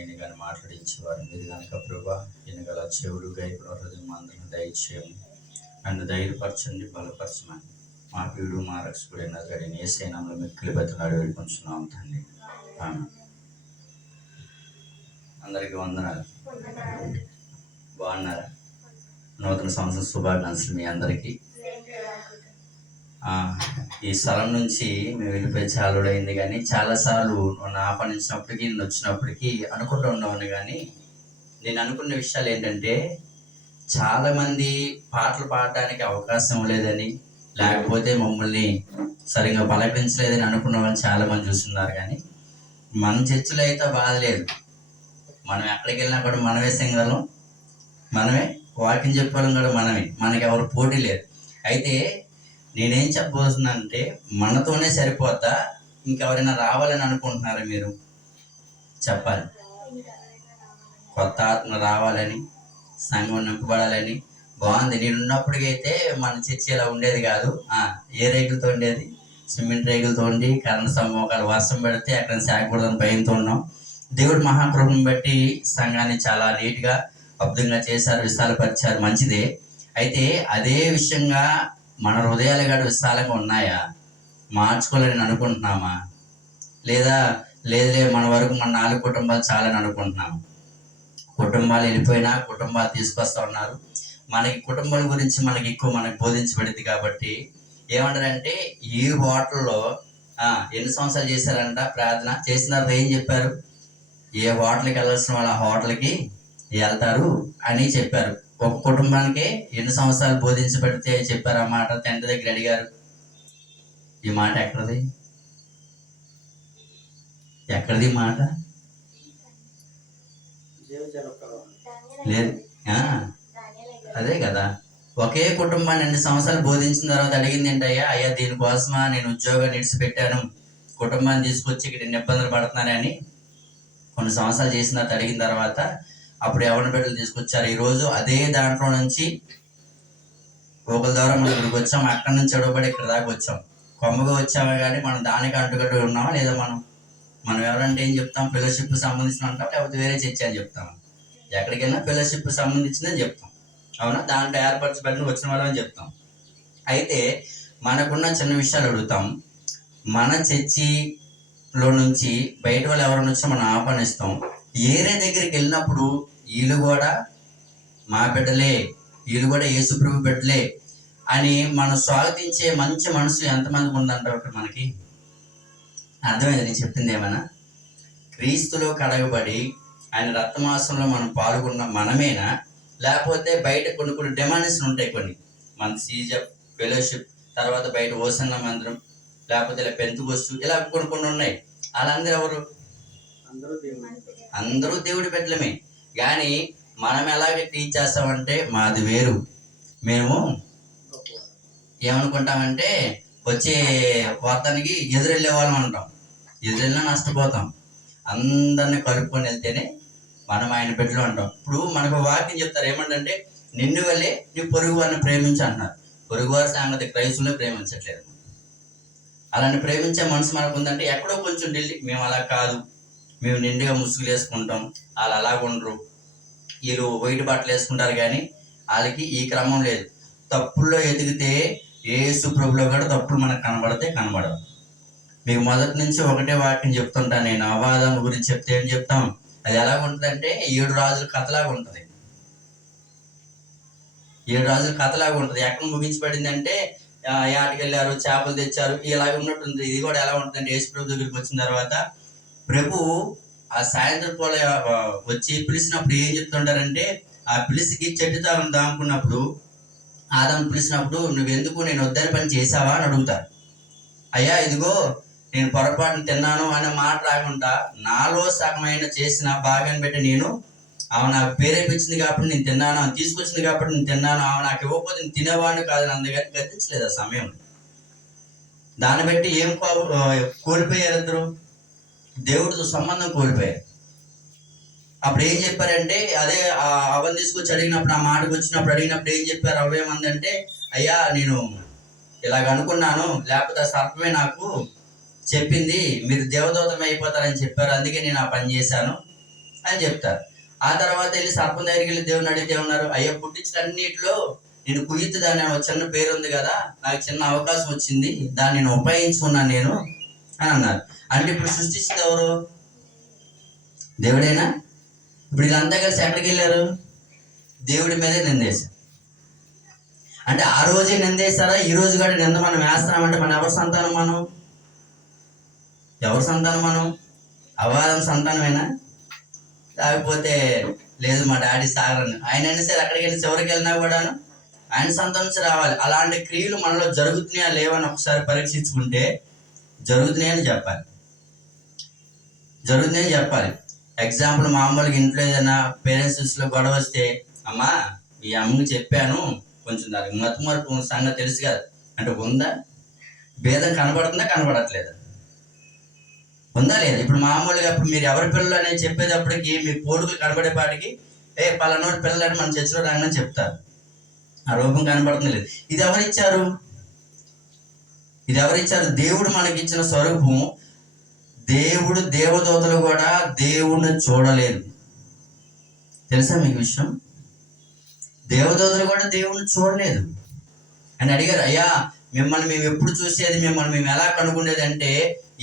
నేను కానీ మాట్లాడించేవారు మీరు కనుక ప్రభా, ఎన్నికల చెవులు గైపుల హృదయం అందరిని దయచేయము. నన్ను ధైర్యపరచండి, బలపరచమని మా పీడు మా రక్షకుడైన గడిని ఏసైనాంలో మిక్కిలి బతులాడి వేడుకొంచున్నాం తండ్రి. అందరికీ వందనాలు. బాగున్నారా? నూతన సంవత్సరం శుభాకాంక్షలు మీ అందరికీ. ఈ స్థలం నుంచి మేము వెళ్ళిపోయి చాలా అయింది, కానీ చాలాసార్లు నన్ను ఆహ్వానించినప్పటికీ నేను వచ్చినప్పటికీ అనుకుంటూ ఉండేవాడిని. కానీ నేను అనుకున్న విషయాలు ఏంటంటే, చాలామంది పాటలు పాడడానికి అవకాశం లేదని, లేకపోతే మమ్మల్ని సరిగ్గా పలకరించలేదని అనుకున్న వాళ్ళు చాలామంది చూస్తున్నారు. కానీ మన చర్చిలో అయితే బాధ లేదు. మనం ఎక్కడికి వెళ్ళినా కూడా మనమే సింగర్లు, మనమే వాకింగ్ చెప్పడం కూడా మనమే, మనకి ఎవరు పోటీ లేరు. అయితే నేనేం చెప్పబోతున్నానంటే, మనతోనే సరిపోద్దా, ఇంకెవరైనా రావాలని అనుకుంటున్నారా? మీరు చెప్పాలి. కొత్త ఆత్మ రావాలని, సంఘం నింపబడాలని. బాగుంది. నేను ఉన్నప్పటికైతే మన చర్చి ఇలా ఉండేది కాదు. ఏ రేకులతో ఉండేది? సిమెంట్ రేకులతో ఉండి, కరెంట్ స్తంభం వర్షం పెడితే అక్కడ సాగకూడదని భయంతో ఉన్నాం. దేవుడు మహాకృపను బట్టి సంఘాన్ని చాలా నీట్గా అద్భుతంగా చేశారు, విశాలపరిచారు, మంచిదే. అయితే అదే విషయంగా మన హృదయాలు కూడా విశాలంగా ఉన్నాయా? మార్చుకోవాలని అనుకుంటున్నామా? లేదా లేదులే మన వరకు మన 4 కుటుంబాలు చాలని అనుకుంటున్నాము? కుటుంబాలు వెళ్ళిపోయినా కుటుంబాలు తీసుకొస్తా ఉన్నారు. మనకి కుటుంబం గురించి మనకి బోధించబడింది. కాబట్టి ఏమంటారంటే, ఈ హోటల్లో ఎన్ని సంవత్సరాలు చేశారంట ప్రార్థన చేసిన తర్వాత ఏం చెప్పారు? ఏ హోటల్కి వెళ్ళాల్సిన వాళ్ళు ఆ హోటల్కి వెళ్తారు అని చెప్పారు. ఒక కుటుంబానికి ఎన్ని సంవత్సరాలు బోధించబడితే చెప్పారు ఆ మాట. తండ్రి దగ్గర అడిగారు, ఈ మాట ఎక్కడిది? ఎక్కడిది మాట? లేదు. అదే కదా. ఒకే కుటుంబాన్ని 2 సంవత్సరాలు బోధించిన తర్వాత అడిగింది ఏంటయ్యా? అయ్యా దీనికోసమా నేను ఉద్యోగాన్ని విడిచిపెట్టాను, కుటుంబాన్ని తీసుకొచ్చి ఇక్కడ ఎన్ని ఇబ్బందులు పడుతున్నారని కొన్ని సంవత్సరాలు చేసిన తర్వాత అడిగిన తర్వాత అప్పుడు ఎవరిని బిడ్డలు తీసుకొచ్చారు. ఈరోజు అదే దాంట్లో నుంచి ఒకరి ద్వారా మనం ఇక్కడికి వచ్చాం, అక్కడి నుంచి అడవబడి ఇక్కడ దాకా వచ్చాం. కొమ్మగా వచ్చామా, కానీ మనం దానికి అంటుకట్టు ఉన్నామా లేదా? మనం ఎవరంటే ఏం చెప్తాం? ఫెలోషిప్ సంబంధించిన అంటాం, లేకపోతే వేరే చర్చ అని చెప్తాం. ఎక్కడికైనా ఫెలోషిప్ సంబంధించిందని చెప్తాం, అవునా? దాంట్లో ఏర్పరచబడిన వచ్చిన వాళ్ళని చెప్తాం. అయితే మనకున్న చిన్న విషయాలు అడుగుతాం. మన చర్చిలో నుంచి బయట వాళ్ళు ఎవరైనా వచ్చి మనం ఆహ్వానిస్తాం. ఏరే దగ్గరికి వెళ్ళినప్పుడు వీళ్ళు కూడా మా బిడ్డలే, వీళ్ళు కూడా యేసుప్రభు బిడ్డలే అని మనం స్వాగతించే మంచి మనసు ఎంతమందికి ఉందంటారు? ఒకటి మనకి అర్థమైంది నేను చెప్పింది ఏమైనా? క్రీస్తులో కడగబడి ఆయన రక్తమాసంలో మనం పాల్గొన్న మనమేనా? లేకపోతే బయట కొన్ని డిమాండ్స్ ఉంటాయి. కొన్ని మన సీజ ఫెలోషిప్, తర్వాత బయట ఓసన్న మందిరం, లేకపోతే ఇలా పెంతుకొస్తు, ఇలా కొన్ని ఉన్నాయి. వాళ్ళందరూ ఎవరు? అందరూ దేవుడి బిడ్డలమే. కానీ మనం ఎలాగే టీచ్ చేస్తామంటే, మాది వేరు. మేము ఏమనుకుంటామంటే, వచ్చే వార్తానికి ఎదురెళ్ళే వాళ్ళం అంటాం. ఎదురెళ్ళినా నష్టపోతాం. అందరిని కలుపుకొని వెళ్తేనే మనం ఆయన బిడ్డలు అంటాం. ఇప్పుడు మనకు వాక్యం చెప్తారు ఏమంటే, నిన్ను వల్లే నీ పొరుగు వారిని ప్రేమించి అంటున్నారు. పొరుగువారి సంగతి క్రైస్తువులే ప్రేమించట్లేదు. అలాంటి ప్రేమించే మనసు మనకు ఉందంటే ఎక్కడో కొంచెం ఢిల్లీ. మేము అలా కాదు, మేము నిండుగా ముసుగులు వేసుకుంటాం, వాళ్ళు అలాగ ఉండరు. వీళ్ళు వైట్ బట్టలు వేసుకుంటారు, కానీ వాళ్ళకి ఈ క్రమం లేదు. తప్పుల్లో ఎదిగితే యేసు ప్రభులో కూడా తప్పులు మనకు కనబడవు. మీకు మొదటి నుంచి ఒకటే వాక్యం చెప్తుంటాను నేను. అవాదం గురించి చెప్తే ఏం చెప్తాం? అది ఎలాగ ఉంటుందంటే 7 రాజుల కథలాగా ఉంటుంది. 7 రాజుల కథలాగా ఉంటుంది. ఎక్కడ ముగించబడింది అంటే, యాటికి వెళ్ళారు, చేపలు తెచ్చారు, ఇలాగ ఉన్నట్టుంది. ఇది కూడా ఎలా ఉంటుందంటే, యేసు ప్రభు దగ్గరికి వచ్చిన తర్వాత ప్రభు ఆ సాయంత్రం పూల వచ్చి పిలిచినప్పుడు ఏం చెప్తుంటారంటే, ఆ పిలిచికి చెట్టుతో దాముకున్నప్పుడు ఆదాము పిలిచినప్పుడు, నువ్వెందుకు నేను వద్దని పని చేసావా అని అడుగుతారు. అయ్యా ఇదిగో నేను పొరపాటును తిన్నాను అనే మాట రాకుండా, నాలో సగమైన చేసిన భాగాన్ని బట్టి నేను ఆమె నాకు ప్రేరేపించింది కాబట్టి నేను తిన్నాను, ఆమె తీసుకొచ్చింది కాబట్టి నేను తిన్నాను, ఆమె నాకు ఇవ్వకపోతే నేను తినేవాడిని కాదని అందుకని గద్దించలేదు ఆ సమయం. దాన్ని బట్టి ఏం కోల్పోయారు? ఇద్దరు దేవుడితో సంబంధం కోల్పోయారు. అప్పుడు ఏం చెప్పారంటే, అదే అవని తీసుకొచ్చి అడిగినప్పుడు, ఆ మాటకు వచ్చినప్పుడు అడిగినప్పుడు ఏం చెప్పారు? అవేమందంటే, అయ్యా నేను ఇలాగ అనుకున్నాను, లేకపోతే సర్పమే నాకు చెప్పింది మీరు దేవదూతం అయిపోతారని చెప్పారు, అందుకే నేను ఆ పని చేశాను అని చెప్తారు. ఆ తర్వాత వెళ్ళి సర్పం దగ్గరికి వెళ్ళి దేవుని అడిగితే ఉన్నారు, అయ్యా పుట్టించినన్నిటిలో నేను కుయ్యత్తు దాని ఒక చిన్న పేరు ఉంది కదా, నాకు చిన్న అవకాశం వచ్చింది, దాన్ని నేను ఉపయోగించుకున్నాను నేను అని అన్నారు. అంటే ఇప్పుడు సృష్టించింది ఎవరు? దేవుడేనా? ఇప్పుడు వీళ్ళంతా కలిసి ఎక్కడికి వెళ్ళారు? దేవుడి మీదే నిందేశారు. అంటే ఆ రోజే నిందేశారా? ఈ రోజు కూడా నింద మనం వేస్తున్నామంటే మన ఎవరి సంతానం? ఎవరి సంతానం మనం? అవాదం సంతానమేనా? లేకపోతే లేదు మా డాడీ సాగరని ఆయన అయినా సరే అక్కడికి వెళ్ళి చివరికి వెళ్ళినా కూడాను ఆయన సంతానం నుంచి రావాలి. అలాంటి క్రియలు మనలో జరుగుతున్నాయా లేవని ఒకసారి పరీక్షించుకుంటే జరుగుతున్నాయని చెప్పాలి. జరుగుతున్నాయని చెప్పాలి. ఎగ్జాంపుల్, మామూలుగా ఇంట్లో ఏదైనా పేరెంట్స్లో గొడవ వస్తే, అమ్మా ఈ అమ్మకి చెప్పాను, కొంచెం దానికి మతుమరుపు సంగతి తెలుసు కదా అంటే ఉందా? భేదం కనబడుతుందా? కనబడట్లేదా? ఉందా లేదా? ఇప్పుడు మామూలుగా ఇప్పుడు మీరు ఎవరి పిల్లలు అనేది చెప్పేటప్పటికి మీ పోడుకులు కనబడేపాటికి పలానోటి పిల్లలని మన చర్చిలో రాగానే చెప్తారు. ఆ రూపం కనబడుతుంది లేదు. ఇది ఎవరిచ్చారు? దేవుడు మనకిచ్చిన స్వరూపం. దేవుడు, దేవదూతలు కూడా దేవుడిని చూడలేదు. తెలుసా మీకు విషయం? దేవదూతలు కూడా దేవుడిని చూడలేదు అని అడిగారు. అయ్యా మిమ్మల్ని మేము ఎప్పుడు చూసేది, మిమ్మల్ని మేము ఎలా కనుక్కునేది అంటే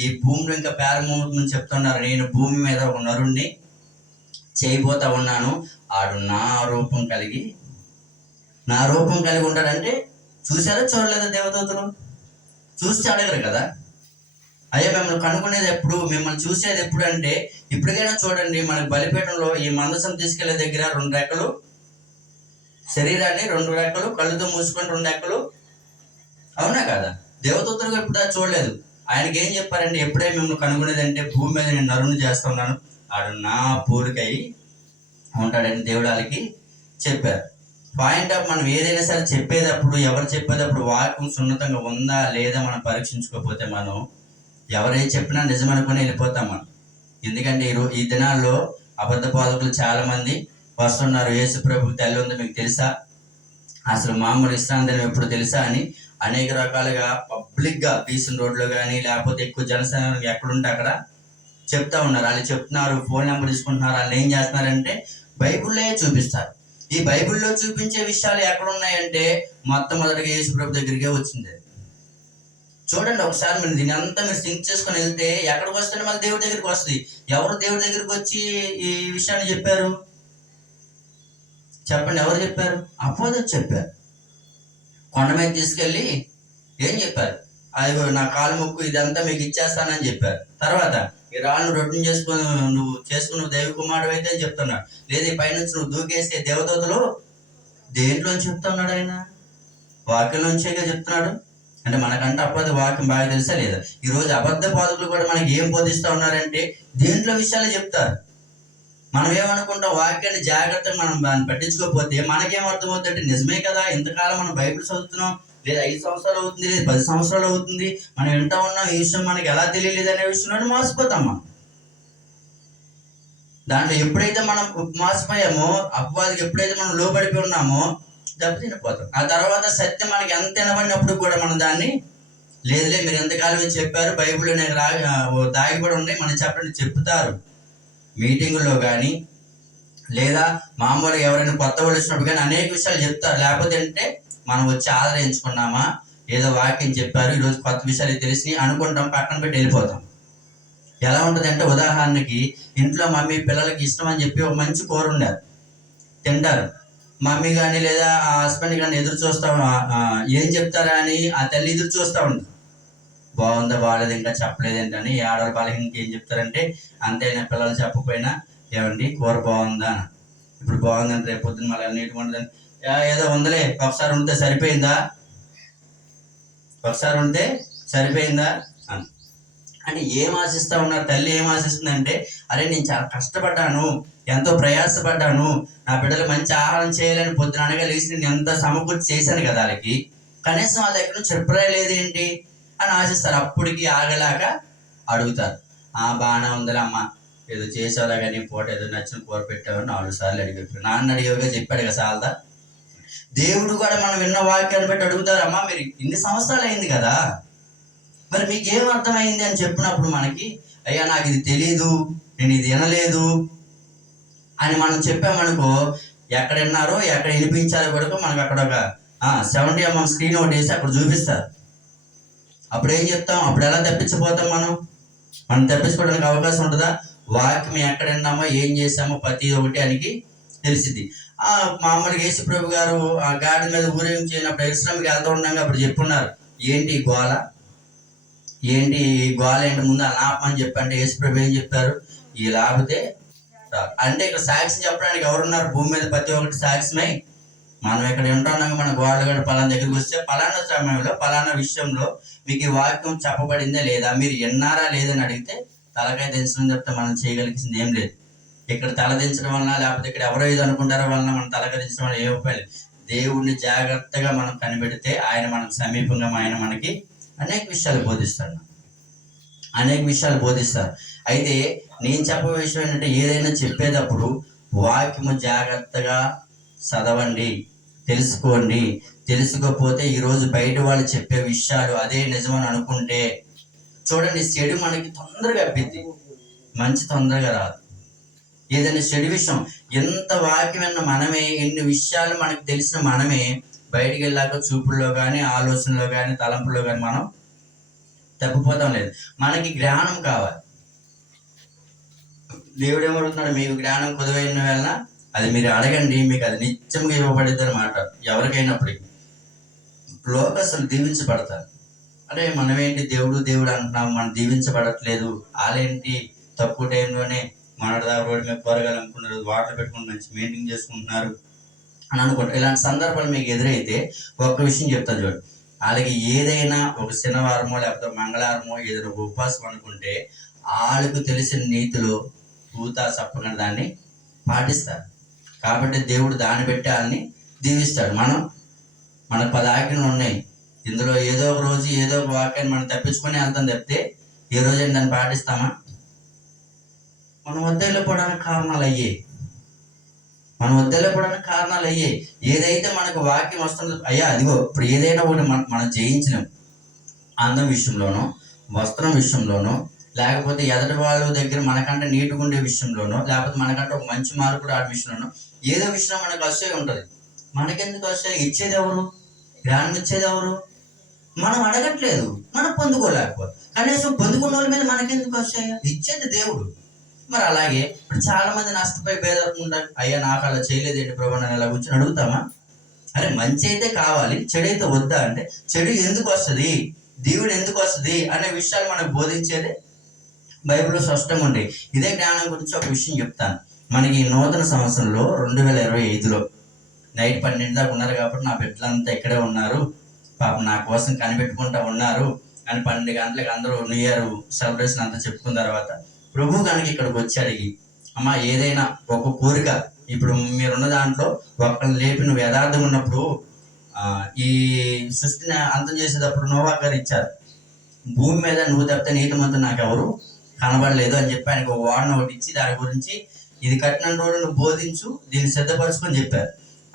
ఈ భూమిలో ఇంకా ప్రారంభమవుతుందని చెప్తున్నారు. నేను భూమి మీద ఒక నరుణ్ణి చేయబోతా ఉన్నాను, ఆడు నా రూపం కలిగి ఉంటాడంటే చూసారా చూడలేదా? దేవదూతలు చూసి అడగరు కదా. అయ్యా మిమ్మల్ని కనుక్కునేది ఎప్పుడు, మిమ్మల్ని చూసేది ఎప్పుడు అంటే ఇప్పటికైనా చూడండి, మనకి బలిపీఠంలో ఈ మందసం తీసుకెళ్లే దగ్గర 2 రెక్కలు శరీరాన్ని, 2 రెక్కలు కళ్ళుతో మూసుకొని 2 రెక్కలు, అవునా కదా? దేవదూతలు ఎప్పుడు చూడలేదు. ఆయనకి ఏం చెప్పారండి? ఎప్పుడే మిమ్మల్ని కనుగొనేది అంటే భూమి మీద నేను నరుని చేస్తున్నాను, ఆడు నా పోలికై ఉంటాడని దేవుడు వాళ్ళకి చెప్పారు. పాయింట్ ఆఫ్ మనం ఏదైనా సరే చెప్పేటప్పుడు, ఎవరు చెప్పేటప్పుడు వాక్యం సున్నితంగా ఉందా లేదా మనం పరీక్షించుకోకపోతే మనం ఎవరేం చెప్పినా నిజమనుకుని వెళ్ళిపోతాం మనం. ఎందుకంటే ఈ దినాల్లో అబద్ధ బోధకులు చాలా మంది వస్తున్నారు. యేసు ప్రభుకి తల్లి ఉంది మీకు తెలుసా, అసలు మామూలు ఇస్లాంధ్రం ఎప్పుడు తెలుసా అని అనేక రకాలుగా పబ్లిక్గా బీసన్ రోడ్లో కానీ లేకపోతే ఎక్కువ జనసేన ఎక్కడుంటే అక్కడ చెప్తా ఉన్నారు. వాళ్ళు చెప్తున్నారు, ఫోన్ నెంబర్ తీసుకుంటున్నారు. వాళ్ళు ఏం చేస్తున్నారంటే బైబిల్లో చూపిస్తారు. ఈ బైబిల్లో చూపించే విషయాలు ఎక్కడున్నాయంటే మొట్టమొదటిగా యేసు ప్రభు దగ్గరికే వచ్చింది. చూడండి ఒకసారి మీరు దీని అంతా మీరు సింక్ చేసుకొని వెళ్తే ఎక్కడికి వస్తే మళ్ళీ దేవుడి దగ్గరికి వస్తుంది. ఎవరు దేవుడి దగ్గరికి వచ్చి ఈ విషయాన్ని చెప్పారు? చెప్పండి, ఎవరు చెప్పారు? అపోదలు చెప్పారు. కొండ మీద తీసుకెళ్ళి ఏం చెప్పారు? అయ్యో నా కాలు మొక్కు, ఇదంతా మీకు ఇచ్చేస్తానని చెప్పారు. తర్వాత ఈ రాళ్ళు రొట్టెని నువ్వు చేసుకున్న దైవ కుమారుడు అయితే అని చెప్తున్నాడు. లేదు ఈ పైనుంచి నువ్వు దూకేస్తే దేవదూతలు దేంట్లోంచి చెప్తున్నాడు? ఆయన వాక్యంలోంచేగా చెప్తున్నాడు. అంటే మనకంటే అబద్ధ వాక్యం బాగా తెలుసా లేదా? ఈరోజు అబద్ధ బోధకులు కూడా మనకి ఏం బోధిస్తూ ఉన్నారంటే దేంట్లో విషయాలు చెప్తారు. మనం ఏమనుకుంటాం? వాక్యాన్ని జాగ్రత్తగా మనం దాన్ని పట్టించుకోకపోతే మనకేం అర్థమవుతుందంటే నిజమే కదా, ఇంతకాలం మనం బైబిల్ చదువుతున్నాం, లేదా 5 సంవత్సరాలు అవుతుంది, లేదా 10 సంవత్సరాలు అవుతుంది, మనం వింటా ఉన్నాం, ఈ విషయం మనకి ఎలా తెలియలేదు అనే విషయంలో మోసపోతాం మనం. దాంట్లో ఎప్పుడైతే మనం మోసపోయామో, అపవాదికి ఎప్పుడైతే మనం లోబడిపోయి ఉన్నామో దెబ్బతినిపోతాం. ఆ తర్వాత సత్యం మనకి ఎంత వినబడినప్పుడు కూడా మనం దాన్ని లేదులే మీరు ఎంతకాలం చెప్పారు, బైబిల్లో దాగిపడి ఉన్నాయి, మనం చెప్పండి చెప్తారు మీటింగుల్లో కానీ లేదా మామూలుగా ఎవరైనా కొత్త వాళ్ళు వచ్చినప్పుడు కానీ అనేక విషయాలు చెప్తారు. లేకపోతే అంటే మనం వచ్చి ఆదరించుకున్నామా, ఏదో వాక్యం చెప్పారు, ఈరోజు కొత్త విషయాలు తెలిసి అనుకుంటాం, పక్కన పెట్టి వెళ్ళిపోతాం. ఎలా ఉంటుంది అంటే ఉదాహరణకి ఇంట్లో మమ్మీ పిల్లలకి ఇష్టం అని చెప్పి ఒక మంచి కూర ఉండారు, తింటారు. మమ్మీ కానీ లేదా ఆ హస్బెండ్ కానీ ఎదురు చూస్తా, ఏం చెప్తారా అని ఆ తల్లి ఎదురు చూస్తూ ఉంటుంది. బాగుందా బాగాలేదు ఇంకా చెప్పలేదు ఏంటని. ఆడవాళ్ళ వాళ్ళకి ఇంకేం చెప్తారంటే అంతైనా పిల్లలు చెప్పకపోయినా ఏమండి కూర బాగుందా, ఇప్పుడు బాగుందని రేపు పొద్దున్న మళ్ళీ నీట్గా ఉండదని, ఏదో ఉందలే ఒకసారి ఉంటే సరిపోయిందా అని. అంటే ఏం ఆశిస్తూ ఉన్నారు? తల్లి ఏం ఆశిస్తుందంటే అరే నేను చాలా కష్టపడ్డాను, ఎంతో ప్రయాసపడ్డాను, నా బిడ్డలు మంచి ఆహారం చేయాలని పొద్దున అనగా లేచి నేను ఎంత సమకూర్చి చేశాను కదా, వాళ్ళకి కనీసం వాళ్ళ దగ్గర నుంచి చెప్పలేదేంటి అని ఆశిస్తారు. అప్పటికి ఆగలేక అడుగుతారు, బాగానే ఉందిలే అమ్మ, ఏదో చేసావులా కానీ పూట ఏదో నచ్చిన కూర పెట్టావని 4 సార్లు అడిగారు. నాన్న అడిగేగా చెప్పాడు కదా సాల్దా. దేవుడు కూడా మనం విన్న వాక్యాన్ని బట్టి అడుగుతారు, అమ్మా మీరు ఇన్ని సంవత్సరాలు అయింది కదా, మరి మీకేం అర్థమైంది అని చెప్పినప్పుడు మనకి అయ్యా నాకు ఇది తెలీదు, నేను ఇది వినలేదు అని మనం చెప్పామనుకో, ఎక్కడ విన్నారో ఎక్కడ వినిపించారో కూడా మనకు అక్కడ ఒక 70mm స్క్రీన్ ఒకటి వేసి అక్కడ చూపిస్తారు. అప్పుడు ఏం చెప్తాం? అప్పుడు ఎలా తప్పించిపోతాం? మనం తప్పించుకోవడానికి అవకాశం ఉంటుందా? వాక్యం ఎక్కడ విన్నామో ఏం చేసామో ప్రతి ఒక్కటి ఆయనకి తెలిసింది. మామూలుగా యేసు ప్రభు గారు ఆ గాడి మీద ఊరేగింపు చేయనప్పుడు ఎరుసలేముకి వెళ్తూ ఉండగా అప్పుడు చెప్పున్నారు, ఏంటి గోల, ఏంటి గోల ఏంటి, ముందు అలా ఆపమని చెప్పంటే యేసు ప్రభు ఏం చెప్పారు? ఈ లాభితే అంటే ఇక్కడ సాక్ష్యం చెప్పడానికి ఎవరున్నారు? భూమి మీద ప్రతి ఒక్కటి సాక్ష్యమై మనం ఇక్కడ ఉంటున్నాక మన గోడగడ పలానా దగ్గరికి వస్తే పలానా సమయంలో పలానా విషయంలో మీకు ఈ వాక్యం చెప్పబడిందే లేదా, మీరు విన్నారా లేదని అడిగితే తలకాయ దించడం చెప్తే మనం చేయగలిగింది ఏం లేదు. ఇక్కడ తల దించడం వలన లేకపోతే ఇక్కడ ఎవరో ఇది అనుకుంటారో వలన మనం తలకాయ దించడం వల్ల ఏ ఉపయోగం లేదు. దేవుణ్ణి జాగ్రత్తగా మనం కనిపెడితే ఆయన మనకు సమీపంగా ఆయన మనకి అనేక విషయాలు బోధిస్తారు. అయితే నేను చెప్పే విషయం ఏంటంటే, ఏదైనా చెప్పేటప్పుడు వాక్యము జాగ్రత్తగా చదవండి, తెలుసుకోండి. తెలుసుకోకపోతే ఈరోజు బయట వాళ్ళు చెప్పే విషయాలు అదే నిజమని అనుకుంటే చూడండి, చెడు మనకి తొందరగా అబ్బిద్ది, మంచి తొందరగా రాదు. ఏదైనా చెడు విషయం ఎంత వాక్యం విన్న మనమే, ఎన్ని విషయాలు మనకు తెలిసిన మనమే బయటికి వెళ్ళాక చూపుల్లో కానీ ఆలోచనలో కానీ తలంపుల్లో కానీ మనం తప్పిపోతాం. లేదు, మనకి జ్ఞానం కావాలి. దేవుడు ఏమడుగుతున్నాడు? మీకు జ్ఞానం కుదవైన వలన అది మీరు అడగండి, మీకు అది నిత్యంగా ఇవ్వబడిద్ది అన్నమాట. ఎవరికైనప్పటికీ లోకస్తులు దీవించబడతారు. అరే మనమేంటి దేవుడు అంటున్నాం, మనం దీవించబడట్లేదు. వాళ్ళేంటి తక్కువ టైంలోనే రోడ్డు మీద కూరగాయలు అనుకున్నారు, వాటర్ పెట్టుకుని మంచి మెయింటైన్ చేసుకుంటున్నారు అని అనుకుంటారు. ఇలాంటి సందర్భాలు మీకు ఎదురైతే ఒక్క విషయం చెప్తాను చూడండి. వాళ్ళకి ఏదైనా ఒక శనివారమో లేకపోతే మంగళవారమో ఏదైనా ఉపవాసం అనుకుంటే వాళ్ళకు తెలిసిన నీతిలో పూతా చప్పకుండా దాన్ని పాటిస్తారు. కాబట్టి దేవుడు దాన్ని పెట్టి వాళ్ళని దీవిస్తాడు. మనకు 10 ఆజ్ఞలు ఉన్నాయి. ఇందులో ఏదో ఒక రోజు ఏదో ఒక వాక్యాన్ని మనం తప్పించుకొని వెళ్తాం తప్పితే ఏ రోజైనా దాన్ని పాటిస్తామా? మనం వద్దెళ్ళిపోవడానికి కారణాలు అయ్యే. ఏదైతే మనకు వాక్యం వస్తుందో, అయ్యా అదిగో ఇప్పుడు ఏదైనా ఒకటి మనం జయించలేం. అందం విషయంలోనో, వస్త్రం విషయంలోనో, లేకపోతే ఎదటి వాళ్ళ దగ్గర మనకంటే నీటుగా ఉండే విషయంలోనో, లేకపోతే మనకంటే ఒక మంచి మార్కుడు ఆడే విషయంలోనో, ఏదో విషయంలో మనకు అసూయ ఉంటుంది. మనకెందుకు అసూయ? ఇచ్చేది ఎవరు? జ్ఞానం ఇచ్చేది ఎవరు? మనం అడగట్లేదు, మనం పొందుకోలేకపోతే కనీసం పొందుకున్న వాళ్ళ మీద మనకెందుకు అసూయ? ఇచ్చేది దేవుడు. మరి అలాగే ఇప్పుడు చాలా మంది నష్టపోయి పేదకుండా, అయ్యా నాకు అలా చేయలేదేంటి ప్రభు అని అలా కూర్చొని అడుగుతామా? అరే మంచి అయితే కావాలి, చెడు అయితే వద్దా అంటే, చెడు ఎందుకు వస్తుంది, దేవుడు ఎందుకు వస్తుంది అనే విషయాలు మనకు బోధించేదే బైబిల్లో స్పష్టంగా ఉంటాయి. ఇదే జ్ఞానం గురించి ఒక విషయం చెప్తాను. మనకి నూతన సంవత్సరంలో 2025లో నైట్ 12 దాకా ఉన్నారు కాబట్టి నా బిడ్డలంతా ఇక్కడే ఉన్నారు, పాపం నా కోసం కనిపెట్టుకుంటా ఉన్నారు అని 12 గంటలకు అందరూ న్యూ ఇయర్ సెలబ్రేషన్ అంతా చెప్పుకున్న తర్వాత ప్రభు కనుక ఇక్కడికి వచ్చి అడిగి, అమ్మ ఏదైనా ఒక కోరిక, ఇప్పుడు మీరున్న దాంట్లో ఒక్కరిని లేపి నువ్వు యథార్థం ఉన్నప్పుడు ఈ సృష్టిని అంతం చేసేటప్పుడు నోవా గారు ఇచ్చారు, భూమి మీద నువ్వు తప్పితే నీతిమంతుడు నాకు ఎవరు కనబడలేదు అని చెప్పి ఆయనకు ఒక వార్న్ ఒకటి ఇచ్చి దాని గురించి ఇది కట్టిన రోజు నువ్వు బోధించు, దీన్ని సిద్ధపరచుకొని చెప్పారు.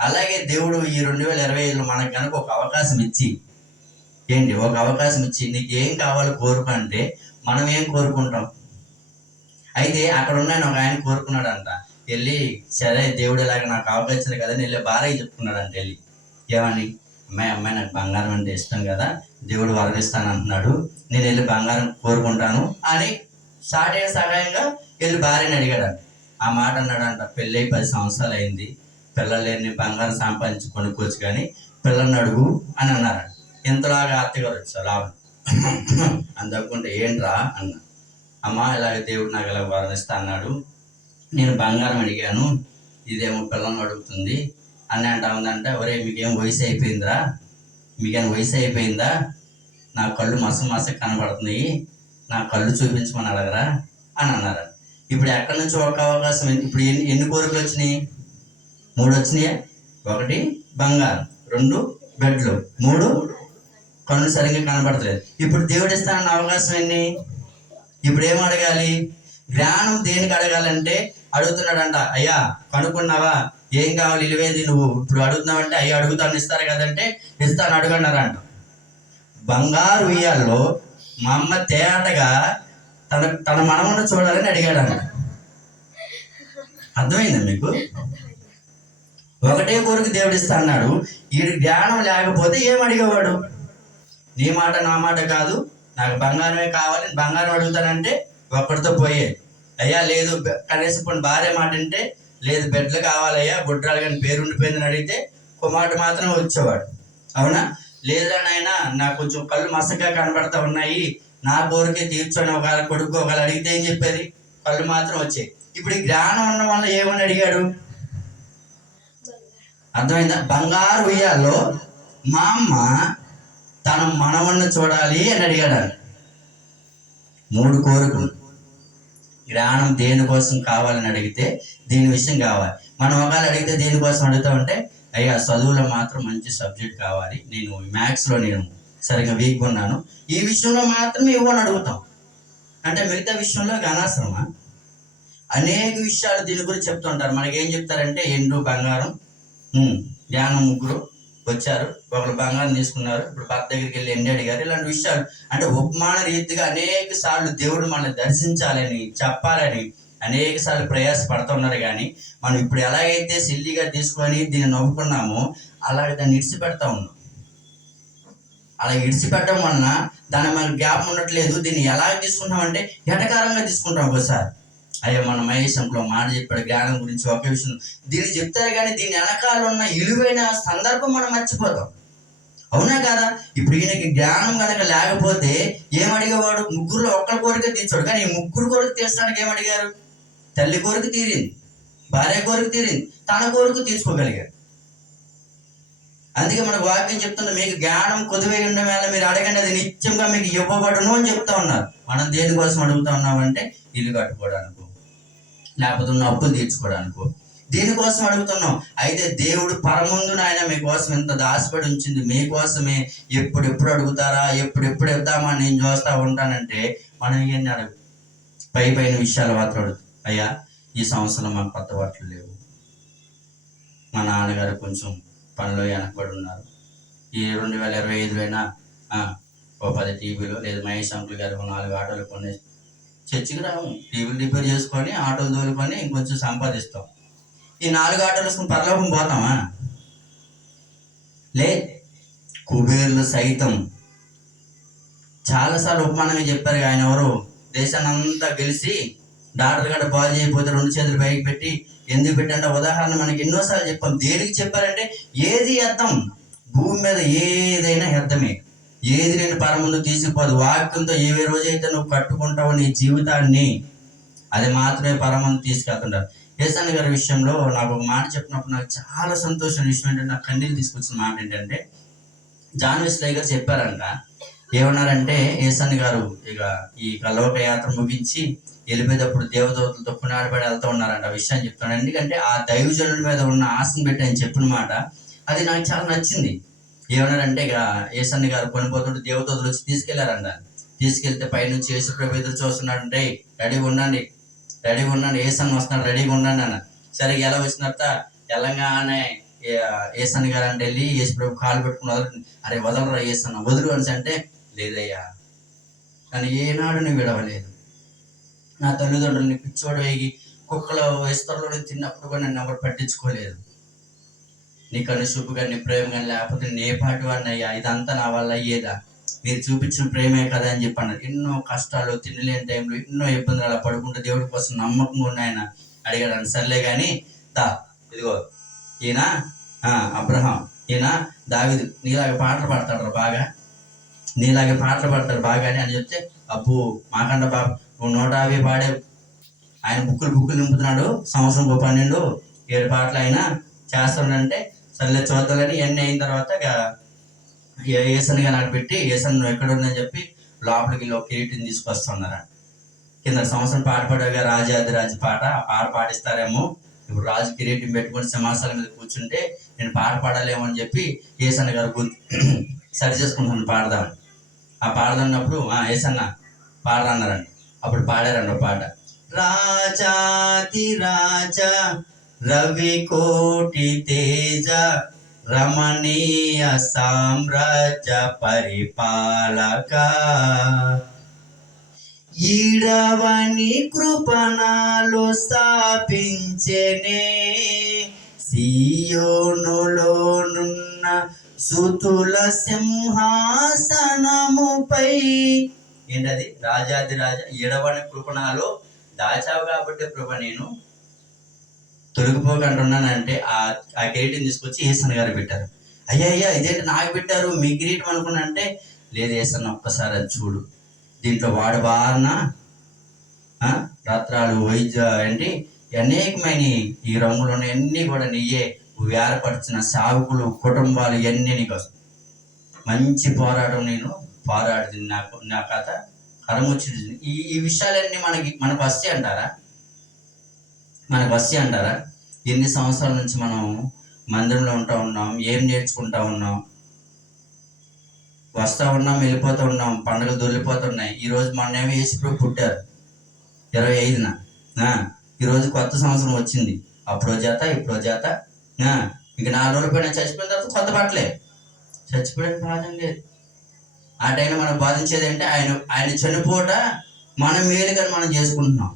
అలాగే దేవుడు ఈ 2025లో మనకు కనుక ఒక అవకాశం ఇచ్చి నీకు ఏం కావాలో కోరుకుంటే మనం ఏం కోరుకుంటాం? అయితే అక్కడ ఉన్నాయని ఒక ఆయన కోరుకున్నాడంట, వెళ్ళి సరే దేవుడు ఇలాగ నాకు అవకాశం కదని వెళ్ళి భార్య చెప్పుకున్నాడంట. వెళ్ళి ఏమని, అమ్మాయి నాకు బంగారం అంటే ఇష్టం కదా, దేవుడు వరమిస్తాను అంటున్నాడు, నేను వెళ్ళి బంగారం కోరుకుంటాను అని సాటే సహాయంగా వెళ్ళి భార్యని అడిగాడంట. ఆ మాట అన్నాడంట, పెళ్ళై 10 సంవత్సరాలు అయింది, పిల్లలు లేని బంగారం సంపాదించి కొనుక్కోవచ్చు కానీ పిల్లల్ని అడుగు అని అన్నారంట. ఇంతలాగా అత్తగారు వచ్చారు లాభం అందకుంటే ఏంట్రా అన్న, అమ్మ ఇలాగ దేవుడు నాకు ఇలా వరమిస్తా అన్నాడు, నేను బంగారం అడిగాను, ఇదేమో పిల్లల్ని అడుగుతుంది అని అంటా ఉందంటే, ఒరే మీకేం వయసు అయిపోయిందా, నా కళ్ళు మస కనబడుతున్నాయి, నా కళ్ళు చూపించమని అడగరా అని అన్నారు. ఇప్పుడు ఎక్కడి నుంచి ఒక అవకాశం, ఇప్పుడు ఎన్ని కోరికలు వచ్చినాయి? 3 వచ్చినాయా? 1 బంగారం, 2 బెడ్లు, 3 కళ్ళు సరిగ్గా కనబడతలేదు. ఇప్పుడు దేవుడు ఇస్తానన్న అవకాశం ఎన్ని? ఇప్పుడు ఏం అడగాలి? జ్ఞానం దేనికి అడగాలంటే అడుగుతున్నాడంట, అయ్యా కనుక్కున్నావా, ఏం కావాలి ఇలివేది నువ్వు ఇప్పుడు అడుగుతున్నావంటే, అయ్యా అడుగుతాను ఇస్తారు కదంటే ఇస్తాను అడుగన్నారంట. బంగారు ఉయ్యాల్లో మా అమ్మ తేటగా తన మనవను చూడాలని అడిగాడంట. అర్థమైందా మీకు? ఒకటే కోరిక దేవుడు ఇస్తా అన్నాడు. వీడి జ్ఞానం లేకపోతే ఏం అడిగేవాడు? నీ మాట నా మాట కాదు, నాకు బంగారమే కావాలి, బంగారం అడుగుతానంటే ఒక్కడితో పోయేది. అయ్యా లేదు, కనీసం కొన్ని భార్య మాట అంటే లేదు, బెడ్లు కావాలయ్యా, బుడ్రాలు కానీ పేరు ఉండిపోయిందని అడిగితే కుమారుడు మాత్రం వచ్చేవాడు. అవునా? లేదా నాయనా నాకు కొంచెం కళ్ళు మసగ్గా కనబడతా ఉన్నాయి, నా కోరికే తీర్చొని ఒకవేళ కొడుకు ఒకవేళ అడిగితే ఏం చెప్పేది? కళ్ళు మాత్రం వచ్చాయి. ఇప్పుడు ఈ జ్ఞానం ఉన్న వల్ల ఏమని అడిగాడు? అర్థమైందా? బంగారు ఉయ్యాల్లో మా అమ్మ తన మనవన్ని చూడాలి అని అడిగాడు. 3 కోరికలు. జ్ఞానం దేనికోసం కావాలని అడిగితే దీని విషయం కావాలి. మనం ఒకవేళ అడిగితే దేనికోసం అడుగుతామంటే, అయ్యా చదువులో మాత్రం మంచి సబ్జెక్ట్ కావాలి, నేను మ్యాథ్స్లో నేను సరిగ్గా వీక్గా ఉన్నాను, ఈ విషయంలో మాత్రమే ఇవ్వని అడుగుతాం. అంటే మిగతా విషయంలో అనవసరమా? అనేక విషయాలు దీని గురించి చెప్తుంటారు. మనకేం చెప్తారంటే ఎండు బంగారం, జ్ఞానం 3 వచ్చారు, ఒకరు బంగారం తీసుకున్నారు, ఇప్పుడు భర్త దగ్గరికి వెళ్ళి ఎండి అడిగారు. ఇలాంటి విషయాలు అంటే ఉపమాన రీతిగా అనేక సార్లు దేవుడు మనల్ని దర్శించాలని చెప్పాలని అనేక సార్లు ప్రయాస పడుతున్నారు. కానీ మనం ఇప్పుడు ఎలాగైతే సిల్లిగా తీసుకొని దీన్ని నవ్వుకున్నామో అలాగే దాన్ని ఇడిచిపెడతా ఉన్నాం. అలా ఇడిచిపెట్టడం వలన దాన్ని మనకు గ్యాప్ ఉండట్లేదు. దీన్ని ఎలా తీసుకుంటామంటే ఎటకారంగా తీసుకుంటాం. ఒకసారి అయ్యో మన మహేశంలో మాట చెప్పాడు జ్ఞానం గురించి ఒకే విషయం, దీన్ని చెప్తారు కానీ దీని వెనకాల ఉన్న విలువైన సందర్భం మనం మర్చిపోతాం. అవునా కదా? ఇప్పుడు ఈయనకి జ్ఞానం కనుక లేకపోతే ఏమడిగేవాడు? 3లో ఒక్కరి కోరిక తీర్చాడు. కానీ ఈ 3 కోరిక తీర్చడానికి ఏమడిగారు? తల్లి కోరిక తీరింది, భార్య కోరిక తీరింది, తన కోరిక తీర్చుకోగలిగాడు. అందుకే మనకు వాక్యం చెప్తుంది, మీకు జ్ఞానం కొద్దివై ఉండడం వల్ల మీరు అడగండి, అది నిత్యంగా మీకు ఇవ్వబడును అని చెప్తా ఉన్నారు. మనం దేనికోసం అడుగుతా ఉన్నామంటే ఇల్లు కట్టుకోవడానికి, లేకపోతే ఉన్న అప్పులు తీర్చుకోవడానికి, దీనికోసం అడుగుతున్నాం. అయితే దేవుడు పరముందున ఆయన మీకోసం ఎంత ఆశపడి ఉంచింది, మీకోసమే. ఎప్పుడెప్పుడు అడుగుతారా, ఎప్పుడెప్పుడు ఇద్దామా నేను చూస్తా ఉంటానంటే మనం ఇవన్నీ అడుగు పైన విషయాలు మాత్రం అడుగు. అయ్యా ఈ సంవత్సరం మాకు కొత్త బట్టలు లేవు, మా నాన్నగారు కొంచెం పనిలో వెనకబడి ఉన్నారు, ఈ 2025 ఓ 10 టీవీలు లేదా మహేష్ అంకుల్ గారు 4 ఆటోలు కొనే చర్చికి రాము, టీవీలు రిపేర్ చేసుకొని ఆటోలు తోలుకొని ఇంకొంచెం సంపాదిస్తాం. ఈ 4 ఆటోలు వేసుకుని పరలోకం పోతామా? లే. కుబేర్లు సైతం చాలాసార్లు ఉపమానంగా చెప్పారు. ఆయన ఎవరు దేశాన్ని అంతా గెలిచి డాక్టర్ గడ్డ బాగు చేయకపోతే 2 చేతులు పైకి పెట్టి ఎందుకు పెట్టంటే ఉదాహరణ మనకి ఎన్నోసార్లు చెప్పాం. దేనికి చెప్పారంటే ఏది అర్థం, భూమి మీద ఏదైనా అర్థమే, ఏది నేను పరముందు తీసుకుపోదు. వాక్యంతో ఏ రోజైతే నువ్వు కట్టుకుంటావో నీ జీవితాన్ని, అది మాత్రమే పరముందు తీసుకెళ్తుంటారు. యేసన్న గారి విషయంలో నాకు ఒక మాట చెప్పినప్పుడు నాకు చాలా సంతోషం విషయం ఏంటంటే, నాకు కన్నీళ్ళు తీసుకొచ్చిన మాట ఏంటంటే, జాన్ వెస్లీ గారు చెప్పారంట. ఏమన్నారంటే, యేసన్న గారు ఇక ఈ లోక యాత్ర ముగించి వెళ్ళిపోయేటప్పుడు దేవదూతలతో పునాడిపడి వెళ్తూ ఉన్నారంట. ఆ విషయాన్ని చెప్తాను, ఎందుకంటే ఆ దైవజనుల మీద ఉన్న ఆశను పెట్టి ఆయన చెప్పిన మాట అది నాకు చాలా నచ్చింది. ఏమన్నారంటే, ఇక యేసన్న గారు కొనిపోతుంటే దేవదూతలు వచ్చి తీసుకెళ్లారంట. తీసుకెళ్తే పైనుంచి యేసుప్రభు ఎదురు చూస్తున్నాడంటే, రెడీగా ఉండండి, యేసన్న వస్తున్నాడు, రెడీగా ఉండండి అన్న. సరే ఎలా వచ్చినట్ట తెలంగాణే యేసన్న గారు అంటే వెళ్ళి యేసుప్రభు కాలు పెట్టుకుని అరే వదలరా యేసన్న, వదులు అంటే లేదయ్యా, కానీ ఏనాడు నువ్వు విడవలేదు, నా తల్లిదండ్రులని పిచ్చోడు వేగి కుక్కలో ఇస్తరులో తిన్నప్పుడు కూడా నన్ను ఎవరు పట్టించుకోలేదు, నీ కనుసూపు కానీ నీ ప్రేమ కానీ లేకపోతే నే పాటి వాడిని అయ్యా, ఇదంతా నా వల్ల అయ్యేదా, మీరు చూపించిన ప్రేమే కదా అని చెప్పాను. ఎన్నో కష్టాలు, తినలేని టైంలో ఎన్నో ఇబ్బందులు అలా పడుకుంటే దేవుడి కోసం నమ్మకంగా ఉన్నాయన అడిగాడు. సర్లే కానీ ఇదిగో ఈయన అబ్రహాం, ఈయన దావీదు నీలాగే పాటలు పాడతాడు బాగా, నీలాగే పాటలు పాడతాడు బాగానే అని చెప్తే, అబ్బు మాకండ బాబు నువ్వు 150 పాడావు, ఆయన బుక్కులు నింపుతున్నాడు, సంవత్సరం 12-7 పాటలు ఆయన చేస్తాడంటే సర్లే చూద్దాలని ఇవన్నీ అయిన తర్వాత యేసన్నగా నాకు పెట్టి, యేసన్న నువ్వు ఎక్కడ ఉందని చెప్పి లోపలికి ఒక కిరీటిని తీసుకొస్తున్నారా. కింద సంవత్సరం పాట పాడగా రాజాదిరాజు పాట, ఆ పాట పాడిస్తారేమో, ఇప్పుడు రాజు కిరీటం పెట్టుకొని సింహాసనం మీద కూర్చుంటే నేను పాట పాడాలేమో అని చెప్పి యేసన్న గారు సరి చేసుకుంటాను పాడదామని. ఆ పాడదన్నప్పుడు యేసన్న పాడరన్నారండి. అప్పుడు పాడారండి పాట, రాజాతి రాజా రవి కోటి తేజ రమణీయ సామ్రాజ్య పరిపాలక ఈడవని కృపణాలు స్థాపించెనే, సీయోనులోనున్న సుతుల సింహాసనముపై. ఏంటది? రాజాది రాజా ఈడవని కృపణాలు దాచావు కాబట్టి కృప నేను తొలగిపోకంటున్నానంటే ఆ కిరీటం తీసుకొచ్చి ఏసన్న గారు పెట్టారు. అయ్యా ఇదేంటి నాకు పెట్టారు మీ కిరీటం అనుకున్నా అంటే, లేదు ఏసన్న ఒక్కసారి అది చూడు, దీంట్లో వాడు బారిన రత్నాలు వైద్య ఏంటి అనేకమైన ఈ రంగులు అన్నీ కూడా నీయే ఏర్పరిచిన సాగుకులు కుటుంబాలు ఇవన్నీ నీకు వస్తాయి. మంచి పోరాటం నేను పోరాడుతుంది, నా కథ కరముచ్చింది. ఈ విషయాలన్నీ మనకు వస్తాయి అంటారా? మనకు వస్తాయి అంటారా? ఎన్ని సంవత్సరాల నుంచి మనం మందిరంలో ఉంటా ఉన్నాం, ఏం నేర్చుకుంటా ఉన్నాం, వస్తూ ఉన్నాం, వెళ్ళిపోతూ ఉన్నాం, పండుగలు దొరికిపోతున్నాయి. ఈరోజు మొన్నేమో యేసుప్రభు పుట్టారు 25న. ఈరోజు కొత్త సంవత్సరం వచ్చింది. అప్పుడో చేత ఇప్పుడో చేత. ఇంక 4 రోజుల పైన చచ్చిపోయిన తర్వాత కొత్త బట్టలే. చచ్చిపోయడానికి బాధం లేదు. ఆ టైంలో మనం బాధించేది అంటే ఆయన చనిపోట మనం మేలుగా మనం చేసుకుంటున్నాం.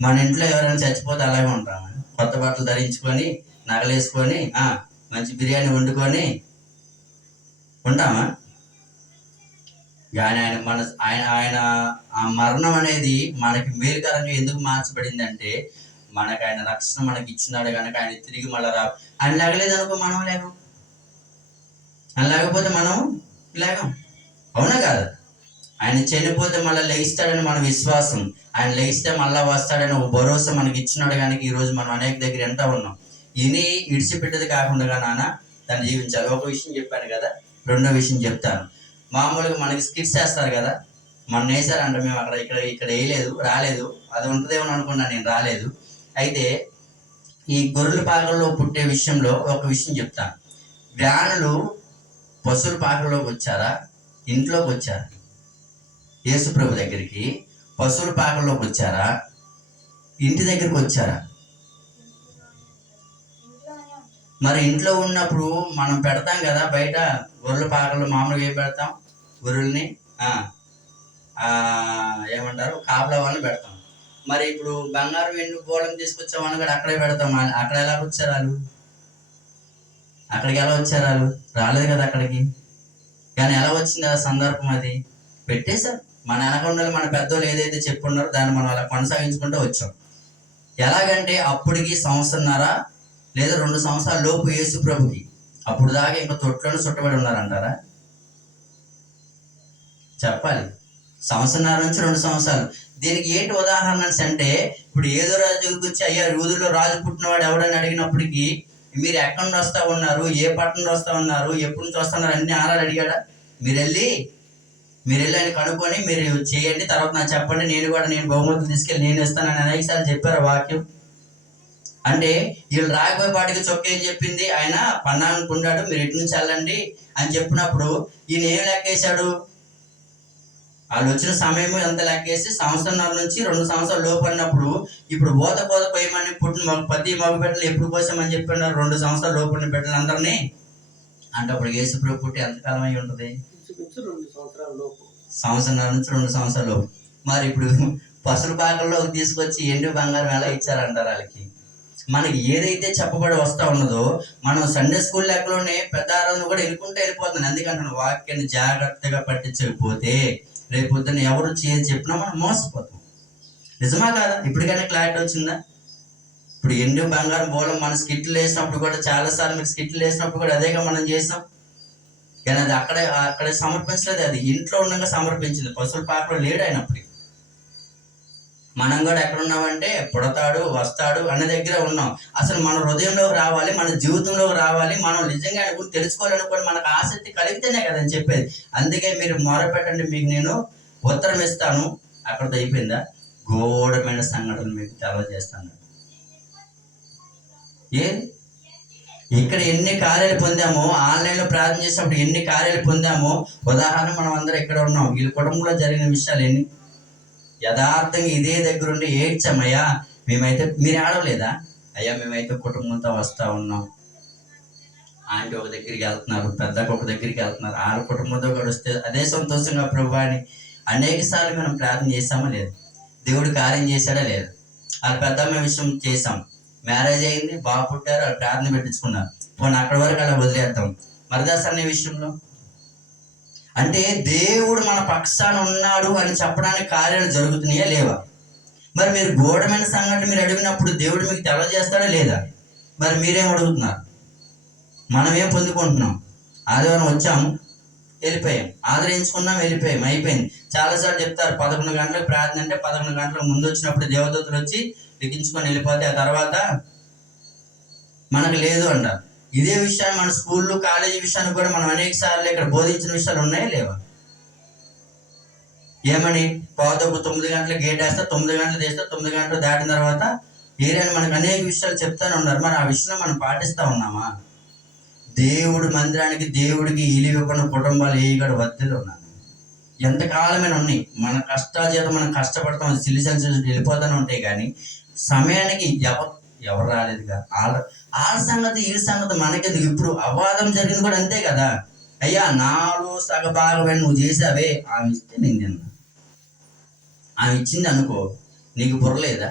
మన ఇంట్లో ఎవరైనా చచ్చిపోతే అలాగే ఉంటాం. కొత్త బట్టలు ధరించుకొని నగలేసుకొని మంచి బిర్యానీ వండుకొని ఉంటామా? కానీ ఆయన ఆ మరణం అనేది మనకి మేలుకరంగా ఎందుకు మార్చబడింది అంటే, మనకు ఆయన రక్షణ మనకి ఇచ్చినాడు కనుక ఆయన తిరిగి మళ్ళీ ఆయన లేగలేదనుకో మనం లేగం, ఆయన లేకపోతే మనం లేగం. అవునా కాదు? ఆయన చనిపోతే మళ్ళీ లెగిస్తాడని మన విశ్వాసం, ఆయన లెగిస్తే మళ్ళీ వస్తాడని ఒక భరోసా మనకి ఇచ్చినాడు కనుక ఈరోజు మనం అనేక దగ్గర ఎంత ఉన్నాం. ఇని ఇడిచిపెట్టేది కాకుండా నాన్న దాన్ని జీవించాలి. ఒక విషయం చెప్పాను కదా, రెండో విషయం చెప్తాను. మామూలుగా మనకి స్కిట్స్ వేస్తారు కదా, మొన్న వేసారంట, మేము ఇక్కడ వేయలేదు, రాలేదు, అది ఉంటుందేమో అనుకున్నాను, నేను రాలేదు. అయితే ఈ గొర్రెల పాకల్లో పుట్టే విషయంలో ఒక విషయం చెప్తాను. జ్ఞానులు పశువుల పాకల్లోకి వచ్చారా, ఇంట్లోకి వచ్చారా? యేసుప్రభు దగ్గరికి పశువుల పాకల్లోకి వచ్చారా, ఇంటి దగ్గరికి వచ్చారా? మరి ఇంట్లో ఉన్నప్పుడు మనం పెడతాం కదా, బయట గొర్రెల పాకల్లో మామూలుగా ఏం పెడతాం? గొర్రెల్ని ఏమంటారు, కాపలా వాళ్ళని పెడతాం. మరి ఇప్పుడు బంగారం వెండి గోళం తీసుకొచ్చామని కూడా అక్కడే పెడతాం. అక్కడ ఎలా వచ్చారు వాళ్ళు? అక్కడికి ఎలా వచ్చారు వాళ్ళు? రాలేదు కదా అక్కడికి. కానీ ఎలా వచ్చింది ఆ సందర్భం? అది పెట్టేశారు. మన వెనకొండలు మన పెద్దోళ్ళు ఏదైతే చెప్పున్నారో దాన్ని మనం అలా కొనసాగించుకుంటూ వచ్చాం. ఎలాగంటే అప్పటికి సంవత్సరంన్నర లేదా 2 సంవత్సరాల లోపు యేసు ప్రభుకి, అప్పుడు దాకా ఇంకా తొట్లను చుట్టబడి ఉన్నారంటారా? చెప్పాలి. సంవత్సరంన్నర నుంచి 2 సంవత్సరాలు. దీనికి ఏంటి ఉదాహరణ అంటే, ఇప్పుడు ఏదో రాజు వచ్చి అయ్యా యూదులో రాజు పుట్టినవాడు ఎవడని అడిగినప్పటికీ మీరు ఎక్కడి నుండి వస్తూ ఉన్నారు, ఏ పట్టణం నుండి వస్తూ ఉన్నారు, ఎప్పటి నుంచి వస్తున్నారు అన్ని ఆరాలు అడిగాడా? మీరు వెళ్ళి ఆయన కనుక్కొని మీరు చేయండి, తర్వాత నాకు చెప్పండి, నేను బహుమతులు తీసుకెళ్ళి నేను ఇస్తానని అనేకసార్లు చెప్పారు వాక్యం. అంటే వీళ్ళు రాకపోయే పాటికి చొక్క ఏం చెప్పింది, ఆయన పన్నానికి ఉన్నాడు, మీరు ఎటు నుంచి వెళ్ళండి అని చెప్పినప్పుడు ఈయన ఏం లెక్కేశాడు? వాళ్ళు వచ్చిన సమయము ఎంత లెక్కేసి సంవత్సరంన్నర నుంచి 2 సంవత్సరాలు లోపు అన్నప్పుడు, ఇప్పుడు కోత పోయమని పుట్టిన ప్రతి మగ బిడ్డలు ఎప్పుడు కోసమని చెప్పినారు? 2 సంవత్సరాలు లోపు ఉన్న బిడ్డలందరినీ. అంటే అప్పుడు యేసుప్రభు పుట్టి ఎంతకాలం అయి ఉంటుంది? సంవత్సరంన్నర నుంచి 2 సంవత్సరాల లోపు. మరి ఇప్పుడు పసులు పాకల్లోకి తీసుకొచ్చి ఎండు బంగారం ఎలా ఇచ్చారంటారు వాళ్ళకి? మనకి ఏదైతే చెప్పబడి వస్తూ ఉన్నదో, మనం సండే స్కూల్ లెక్కలోనే పెద్ద ఆరాధన కూడా వెళ్ళిపోతుంది. ఎందుకంటే వాక్యాన్ని జాగ్రత్తగా పట్టించకపోతే రేపు పొద్దున్న ఎవరు చెప్పినా మనం మోసపోతాం. నిజమా కాదా? ఇప్పటికైనా క్లారిటీ వచ్చిందా? ఇప్పుడు ఎండు బంగారం బోలం మన స్కిట్లు వేసినప్పుడు కూడా చాలాసార్లు మీరు స్కిట్లు వేసినప్పుడు కూడా అదేగా మనం చేసాం. కానీ అది అక్కడే సమర్పించలేదు, అది ఇంట్లో ఉండగా సమర్పించింది. పశువుల పాకలో లేడు అయినప్పటికీ. మనం కూడా ఎక్కడున్నామంటే పుడతాడు వస్తాడు అనే దగ్గర ఉన్నాం. అసలు మన హృదయంలోకి రావాలి, మన జీవితంలోకి రావాలి, మనం నిజంగా అనుకుని తెలుసుకోవాలనుకోని మనకు ఆసక్తి కలిగితేనే కదని చెప్పేది. అందుకే మీరు మొరపెట్టండి, మీకు నేను ఉత్తరం ఇస్తాను. అక్కడితో అయిపోయిందా? ఘోరమైన సంఘటనలు మీకు తెలియజేస్తాను. ఏది ఇక్కడ ఎన్ని కార్యాలు పొందామో, ఆన్లైన్లో ప్రార్థన చేసినప్పుడు ఎన్ని కార్యాలు పొందామో ఉదాహరణ మనం అందరం ఇక్కడ ఉన్నాం. వీళ్ళ కుటుంబంలో జరిగిన విషయాలు ఎన్ని యథార్థంగా ఇదే దగ్గర ఉండి ఏడ్చామయ్యా, మేమైతే మీరు ఆడలేదా? అయ్యా మేమైతే కుటుంబంతో వస్తూ ఉన్నాం, ఆంటీ ఒక దగ్గరికి వెళ్తున్నారు, పెద్దకు ఒక దగ్గరికి వెళ్తున్నారు, ఆడ కుటుంబంతో కూడా వస్తే అదే సంతోషంగా ప్రభు అని అనేక సార్లు మనం ప్రార్థన చేసామా లేదు? దేవుడు కార్యం చేశాడా లేదు? వాళ్ళ పెద్దమ్మ విషయం చేసాం, మ్యారేజ్ అయింది, బాగా పుట్టారు, వాళ్ళు ప్రార్థన పెట్టించుకున్నారు, పోనీ అక్కడి వరకు అలా వదిలేద్దాం. మరదాస్ అనే విషయంలో అంటే దేవుడు మన పక్షాన ఉన్నాడు అని చెప్పడానికి కార్యాలు జరుగుతున్నాయా లేవా? మరి మీరు ఘోరమైన సంఘటన మీరు అడిగినప్పుడు దేవుడు మీకు తెలియజేస్తాడా లేదా? మరి మీరేం అడుగుతున్నారు? మనం ఏం పొందుకుంటున్నాం? ఆదివారం వచ్చాము, వెళ్ళిపోయాం, ఆదరించుకున్నాం, వెళ్ళిపోయాం, అయిపోయింది. చాలాసార్లు చెప్తారు 11 గంటలకు ప్రార్థన అంటే 11 గంటలకు ముందు వచ్చినప్పుడు దేవదూతలు వచ్చి లిఖించుకొని వెళ్ళిపోతే ఆ తర్వాత మనకు లేదు అంటారు. ఇదే విషయాన్ని మన స్కూళ్ళు కాలేజీ విషయాన్ని కూడా మనం అనేక సార్లు ఇక్కడ బోధించిన విషయాలు ఉన్నాయా లేవా? ఏమని 9 గంటలకు గేట్ వేస్తా, 9 గంటలు తీస్తా, 9 గంటలు దాటిన తర్వాత ఏరియా మనకు అనేక విషయాలు చెప్తానే ఉన్నారు. మరి ఆ విషయం మనం పాటిస్తా ఉన్నామా? దేవుడు మందిరానికి దేవుడికి ఇలివ్వకుండా కుటుంబాలు ఏ కూడా వద్దలు ఉన్నాను. ఎంతకాలమైన ఉన్నాయి, మన కష్టాజీతం మనం కష్టపడతాం, సిలిసెన్స్ వెళ్ళిపోతూనే ఉంటాయి. కానీ సమయానికి ఎవరు రాలేదుగా. వాళ్ళ సంగతి వీళ్ళ సంగతి మనకి ఇప్పుడు అవాదం జరిగింది కూడా అంతే కదా. అయ్యా నాలో సగభాగమైన నువ్వు చేసావే, ఆమె ఇస్తే నేను తిన్నా, ఆమె ఇచ్చింది అనుకో, నీకు బుర్రలేదా?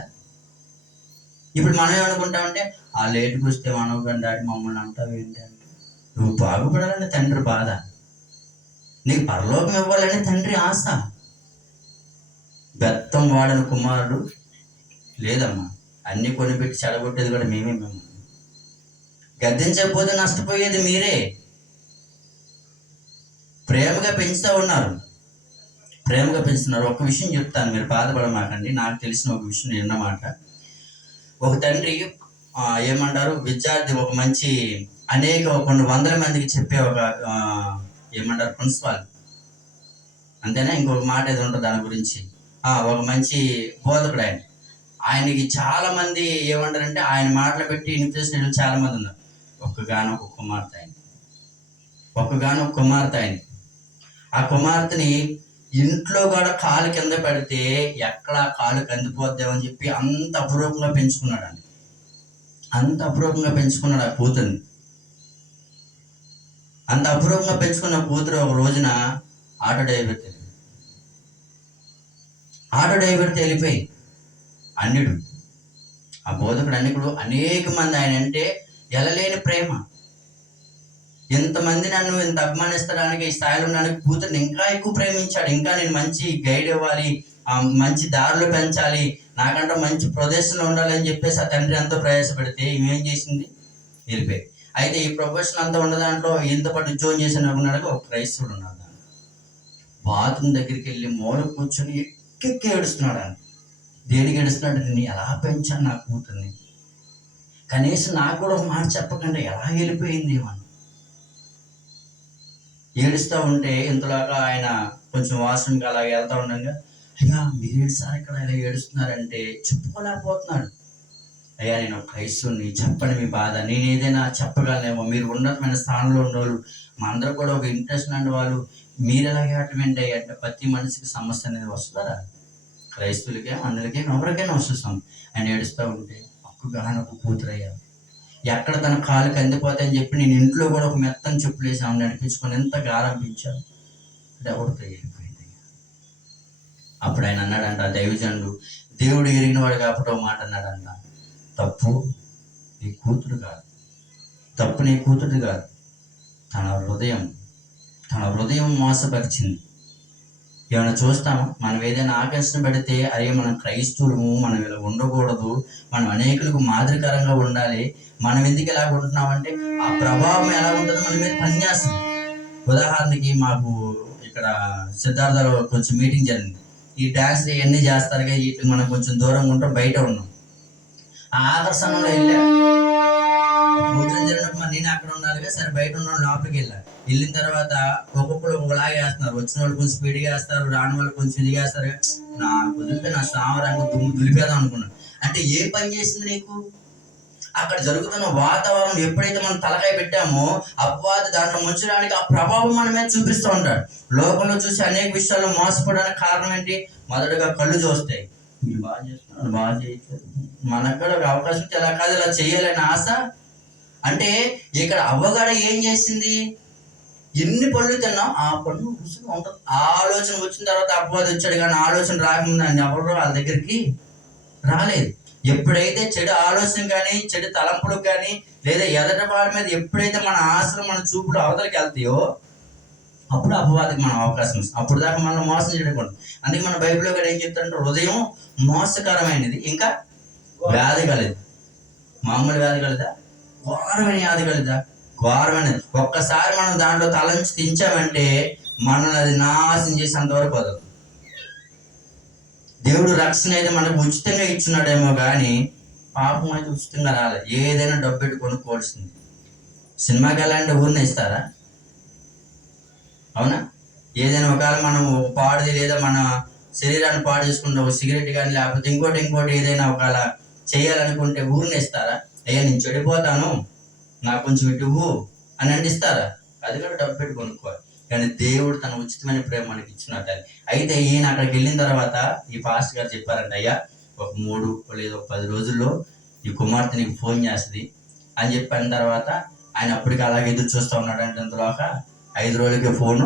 ఇప్పుడు మనం ఏమనుకుంటామంటే ఆ లేటుకు వస్తే మనవు కానీ డాడీ మమ్మల్ని అంటావు ఏంటి అంటే, నువ్వు బాగుపడాలని తండ్రి బాధ, నీకు పరలోకం ఇవ్వాలని తండ్రి ఆశ. బెత్తం వాడని కుమారుడు లేదమ్మా, అన్ని కొనిపెట్టి చెడగొట్టేది కూడా మేము గద్దించకపోతే నష్టపోయేది మీరే. ప్రేమగా పెంచుతూ ఉన్నారు, ప్రేమగా పెంచుతున్నారు. ఒక విషయం చెప్తాను, మీరు బాధపడమాకండి. నాకు తెలిసిన ఒక విషయం నిన్నమాట. ఒక తండ్రి ఏమంటారు, విద్యార్థి ఒక మంచి కొన్ని వందల మందికి చెప్పే ఒక ఏమంటారు ప్రిన్సిపాల్, అంతేనా? ఇంకొక మాట ఏదో ఉంటుంది దాని గురించి. ఒక మంచి బోధకుడు ఆయనకి చాలా మంది ఏమంటారంటే ఆయన మాటలు పెట్టి ఇన్ఫ్లుయెన్స్ చాలా మంది ఉన్నారు. ఒక్కగానొక కుమార్తె ఆయన. ఆ కుమార్తెని ఇంట్లో కూడా కాలు కింద పెడితే ఎక్కడ కాలు కందిపోద్దామని చెప్పి అంత అపురూపంగా పెంచుకున్నాడు. ఆ కూతుర్ని. అంత అపురూపంగా పెంచుకున్న కూతురు ఒక రోజున ఆటో డ్రైవర్తో వెళ్ళిపోయి అన్యుడు, ఆ బోధకుడు అన్నికుడు. అనేక మంది ఆయన అంటే ఎలలేని ప్రేమ. ఎంతమంది నన్ను ఇంత అభిమానిస్తడానికి ఈ స్థాయిలో ఉండడానికి కూతుర్ని ఇంకా ఎక్కువ ప్రేమించాడు. ఇంకా నేను మంచి గైడ్ ఇవ్వాలి, మంచి దారిలో పెంచాలి, నాకంటే మంచి ప్రదేశంలో ఉండాలని చెప్పేసి ఆ తండ్రి ఎంతో ప్రయాసపడితే ఏం చేసింది, వెళ్ళిపోయి. అయితే ఈ ప్రొఫెషన్ అంతా ఉన్న దాంట్లో ఇంత పాటు ఉద్యోగం చేసిన ఉన్నాడు ఒక క్రైస్తవుడు ఉన్నాడు. బాత్రూమ్ దగ్గరికి వెళ్ళి మూల కూర్చొని ఎక్కెక్కి ఏడుస్తున్నాడు. అని దేనికి ఏడుస్తున్నాడు? నేను ఎలా పెంచాను నా కూతుర్ని, కనీసం నాకు కూడా ఒక మాట చెప్పకుండా ఎలా వెళ్ళిపోయింది అని ఏడుస్తూ ఉంటే ఇంతలాగా ఆయన కొంచెం వాష్రూమ్కి అలా వెళ్తా ఉండగా, అయ్యా మీరేడు సార్ ఇక్కడ ఇలా ఏడుస్తున్నారంటే చెప్పుకోలేకపోతున్నాడు. అయ్యా నేను క్రైస్తవుని, చెప్పండి మీ బాధ, నేను ఏదైనా చెప్పగలనేమో, మీరు ఉన్నతమైన స్థానంలో ఉన్నవాళ్ళు, మా అందరూ కూడా ఒక ఇంట్రెస్ట్ అండి వాళ్ళు, మీరు ఎలా ఏటం ఏంటి అంటే ప్రతి మనిషికి సమస్య అనేది వస్తుందా? క్రైస్తవులకే అందరికీ ఎవరికైనా వస్తున్నాం. ఆయన ఏడుస్తూ ఉంటే ఒక్కగానొక కూతురయ్యా, ఎక్కడ తన కాలు కందిపోతాయని చెప్పి నేను ఇంట్లో కూడా ఒక మెత్తని చెప్పులు వేసి ఆమె నడిపించుకొని ఎంత గారంపించాను అంటే ఎవరితో వెళ్ళిపోయింది. అప్పుడు ఆయన అన్నాడంట, దైవజనుడు దేవుడు ఎరిగిన వాడు కాబట్టి ఒక మాట అన్నాడంట, తప్పు నీ కూతురు కాదు, తన హృదయం మోసపరిచింది. ఏమైనా చూస్తామా? మనం ఏదైనా ఆకర్షణ పెడితే అరే మనం క్రైస్తవులము, మనం ఇలా ఉండకూడదు, మనం అనేకులకు మాదిరికరంగా ఉండాలి, మనం ఎందుకు ఎలా ఉంటున్నామంటే ఆ ప్రభావం ఎలా ఉంటుందో మన మీద పనిచేస్తుంది. ఉదాహరణకి మాకు ఇక్కడ సిద్ధార్థలో కొంచెం మీటింగ్ జరిగింది. ఈ డ్యాన్స్ ఇవన్నీ చేస్తారు కదా, వీటికి మనం కొంచెం దూరంగా ఉంటాం, బయట ఉన్నాం. ఆ ఆకర్షణలో భోజనం జరిగినప్పుడు మరి నేను అక్కడ ఉండాలిగా, సరే బయట ఉన్న లోపలికి వెళ్ళిన తర్వాత ఒక్కొక్కరు ఒకలాగే వేస్తున్నారు. వచ్చిన వాళ్ళు కొంచెం స్పీడ్గా వేస్తారు, రాని వాళ్ళు కొంచెం ఇదిగా వేస్తారు. నా కుదిరితే నా సామరాంగ దుమ్ము దులిపేదాం అనుకున్నాను. అంటే ఏ పని చేసింది నీకు? అక్కడ జరుగుతున్న వాతావరణం ఎప్పుడైతే మనం తలకాయ పెట్టామో అపవాది దాంట్లో ముంచడానికి ఆ ప్రభావం మన మీద చూపిస్తూ ఉంటాడు. లోకంలో చూసి అనేక విషయాల్లో మోసపోవడానికి కారణం ఏంటి? మొదటగా కళ్ళు చూస్తాయి, మీరు బాగా చేస్తున్నారు, బాగా చేయట్లేదు, మనకు కూడా ఒక అవకాశం ఇలా కాదు ఇలా చేయాలని ఆశ. అంటే ఇక్కడ అవ్వగాడ ఏం చేసింది? ఎన్ని పళ్ళు తిన్నాం ఆ పళ్ళు రుచిగా ఉంటుంది. ఆలోచన వచ్చిన తర్వాత అపవాది వచ్చాడు, కానీ ఆలోచన రాకముందు ఆయన ఎవరు వాళ్ళ దగ్గరికి రాలేదు. ఎప్పుడైతే చెడు ఆలోచన కానీ చెడు తలంపులకు కానీ లేదా ఎదట వాడి మీద ఎప్పుడైతే మన ఆశలు మన చూపులు అవతలకి వెళ్తాయో అప్పుడు అపవాదికి మనం అవకాశం ఇస్తాం. అప్పుడు దాకా మనం మోసం చేయకూడదు. అందుకే మన బైబిల్లో కూడా ఏం చెప్తారంటే హృదయం మోసకరమైనది, ఇంకా వ్యాధి కలదు. మామూలు వ్యాధి కలదా, ఘోరమైన వ్యాధి కలదా? ఘోరమైనది. ఒక్కసారి మనం దాంట్లో తలంచి తించామంటే మనల్ని అది నాశనం చేసేంతవరకు వదలదు. దేవుడు రక్షణ అయితే మనకు ఉచితంగా ఇచ్చున్నాడేమో కానీ పాపం అయితే ఉచితంగా రాలేదు. ఏదైనా డబ్బు పెట్టి కొనుక్కోవాల్సింది. సినిమాకి వెళ్ళాలంటే ఊరిని ఇస్తారా? అవునా? ఏదైనా ఒకవేళ మనం పాడుది లేదా మన శరీరాన్ని పాడు చేసుకుంటే ఒక సిగరెట్ కానీ లేకపోతే ఇంకోటి ఏదైనా ఒకవేళ చేయాలనుకుంటే ఊరిని ఇస్తారా? అయ్యా నేను చెడిపోతాను, నాకు కొంచెం ఇటువు అని అంటిస్తారా? అది కూడా డబ్బు పెట్టి కొనుక్కోవాలి. కానీ దేవుడు తన ఉచితమైన ప్రేమ మనకి ఇచ్చినట్టు. అయితే ఈయన అక్కడికి వెళ్ళిన తర్వాత ఈ పాస్టర్ గారు చెప్పారంట, అయ్యా ఒక 3 లేదా 10 రోజుల్లో ఈ కుమార్తె నీకు ఫోన్ చేస్తుంది అని చెప్పిన తర్వాత ఆయన అప్పటికి అలాగే ఎదురు చూస్తూ ఉన్నాడు. అంటే అంతలోక 5 రోజులకే ఫోన్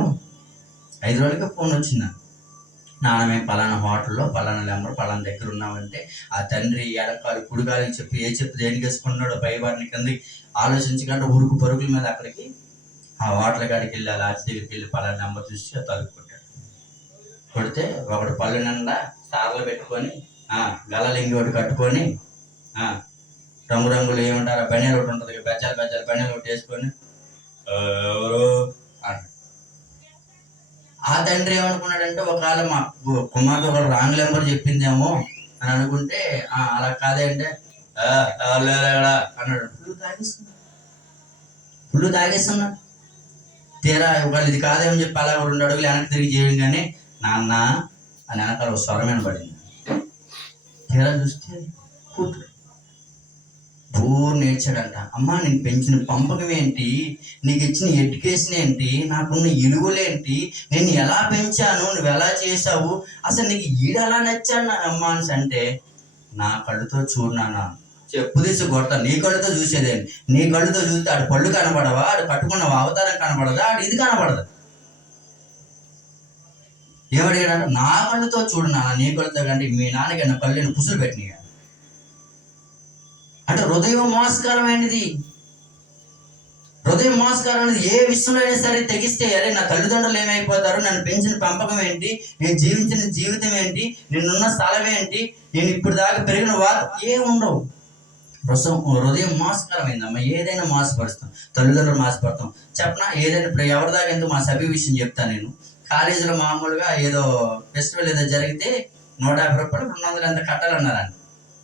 వచ్చింది. నాన్న మేము పలానా హోటల్లో పలానా నెంబర్ పలానా దగ్గర ఉన్నామంటే ఆ తండ్రి ఎడకాలు కుడికాలు చెప్పి దేనికి వేసుకున్నాడో పైవారిని కింద ఆలోచించకుండా ఉరుకు పరుగుల మీద అక్కడికి ఆ హోటల్ కాడికి వెళ్ళి ఆ లాడ్జ్ దగ్గరికి వెళ్ళి పలానా నెంబర్ చూసి తలుపు కొట్టాడు. కొడితే ఒకటి పళ్ళు నిండా సార్లు పెట్టుకొని గలలింగి ఒకటి కట్టుకొని రంగురంగులు ఏమంటారు బెనీలు ఒకటి ఉంటుంది, బెచ్చాలు బెనీలు ఒకటి వేసుకొని ఎవరు అన్నాడు. ఆ తండ్రి ఏమనుకున్నాడంటే ఒకవేళ మా కుమార్తె ఒక రాంగ్ నెంబర్ చెప్పిందేమో అని అనుకుంటే అలా కాదే అంటే అన్నాడు. ఫుల్ తాగేస్తున్నాడు. తీరా ఒకవేళ ఇది కాదేమని చెప్పి అలా 2 అడుగులు వెనక్కి తిరిగి చేయగానే నాన్న అని వెనకాల ఒక స్వరమైన పడింది. తీరా చూస్తే కూతురు పూర్ణ ఏడ్చాడంట. అమ్మా నేను పెంచిన పెంపకం ఏంటి, నీకు ఇచ్చిన ఎడ్యుకేషన్ ఏంటి, నాకున్న ఇలువలేంటి, నేను ఎలా పెంచాను, నువ్వు ఎలా చేసావు, అసలు నీకు ఈడెలా నచ్చాను అమ్మా అని అంటే, నా కళ్ళుతో చూడనా చెప్పు తీసి కొడతా, నీ కళ్ళుతో చూసేదేంటి, నీ కళ్ళుతో చూస్తే ఆడు పళ్ళు కనబడవా, ఆడు కట్టుకున్న అవతారం కనబడదా, ఆడు ఇది కనబడదు. ఏమడిగాడు? నా కళ్ళుతో చూడనా, నీ కళ్ళుతో కంటే మీ నాన్నకి కళ్ళు పుసులు పెట్టినాయి. అంటే హృదయం మోసకరమైనది. హృదయం మోసకరమైనది. ఏ విషయంలో అయినా సరే తెగిస్తే అరే నా తల్లిదండ్రులు ఏమైపోతారు, నన్ను పెంచిన పెంపకం ఏంటి, నేను జీవించిన జీవితం ఏంటి, నేనున్న స్థలం ఏంటి, నేను ఇప్పుడు దాకా పెరిగిన వారు ఏముండవు. హృదయం మోసకరమైందమ్మా. ఏదైనా మోసపరుస్తాం, తల్లిదండ్రులు మోసపడతాం. చెప్పనా ఏదైనా ఇప్పుడు ఎవరి దాకా ఎందుకు మా సభ్య విషయం చెప్తాను. నేను కాలేజీలో మామూలుగా ఏదో ఫెస్టివల్ ఏదో జరిగితే 150 రూపాయలు 200 ఎంత కట్టాలన్నారండి.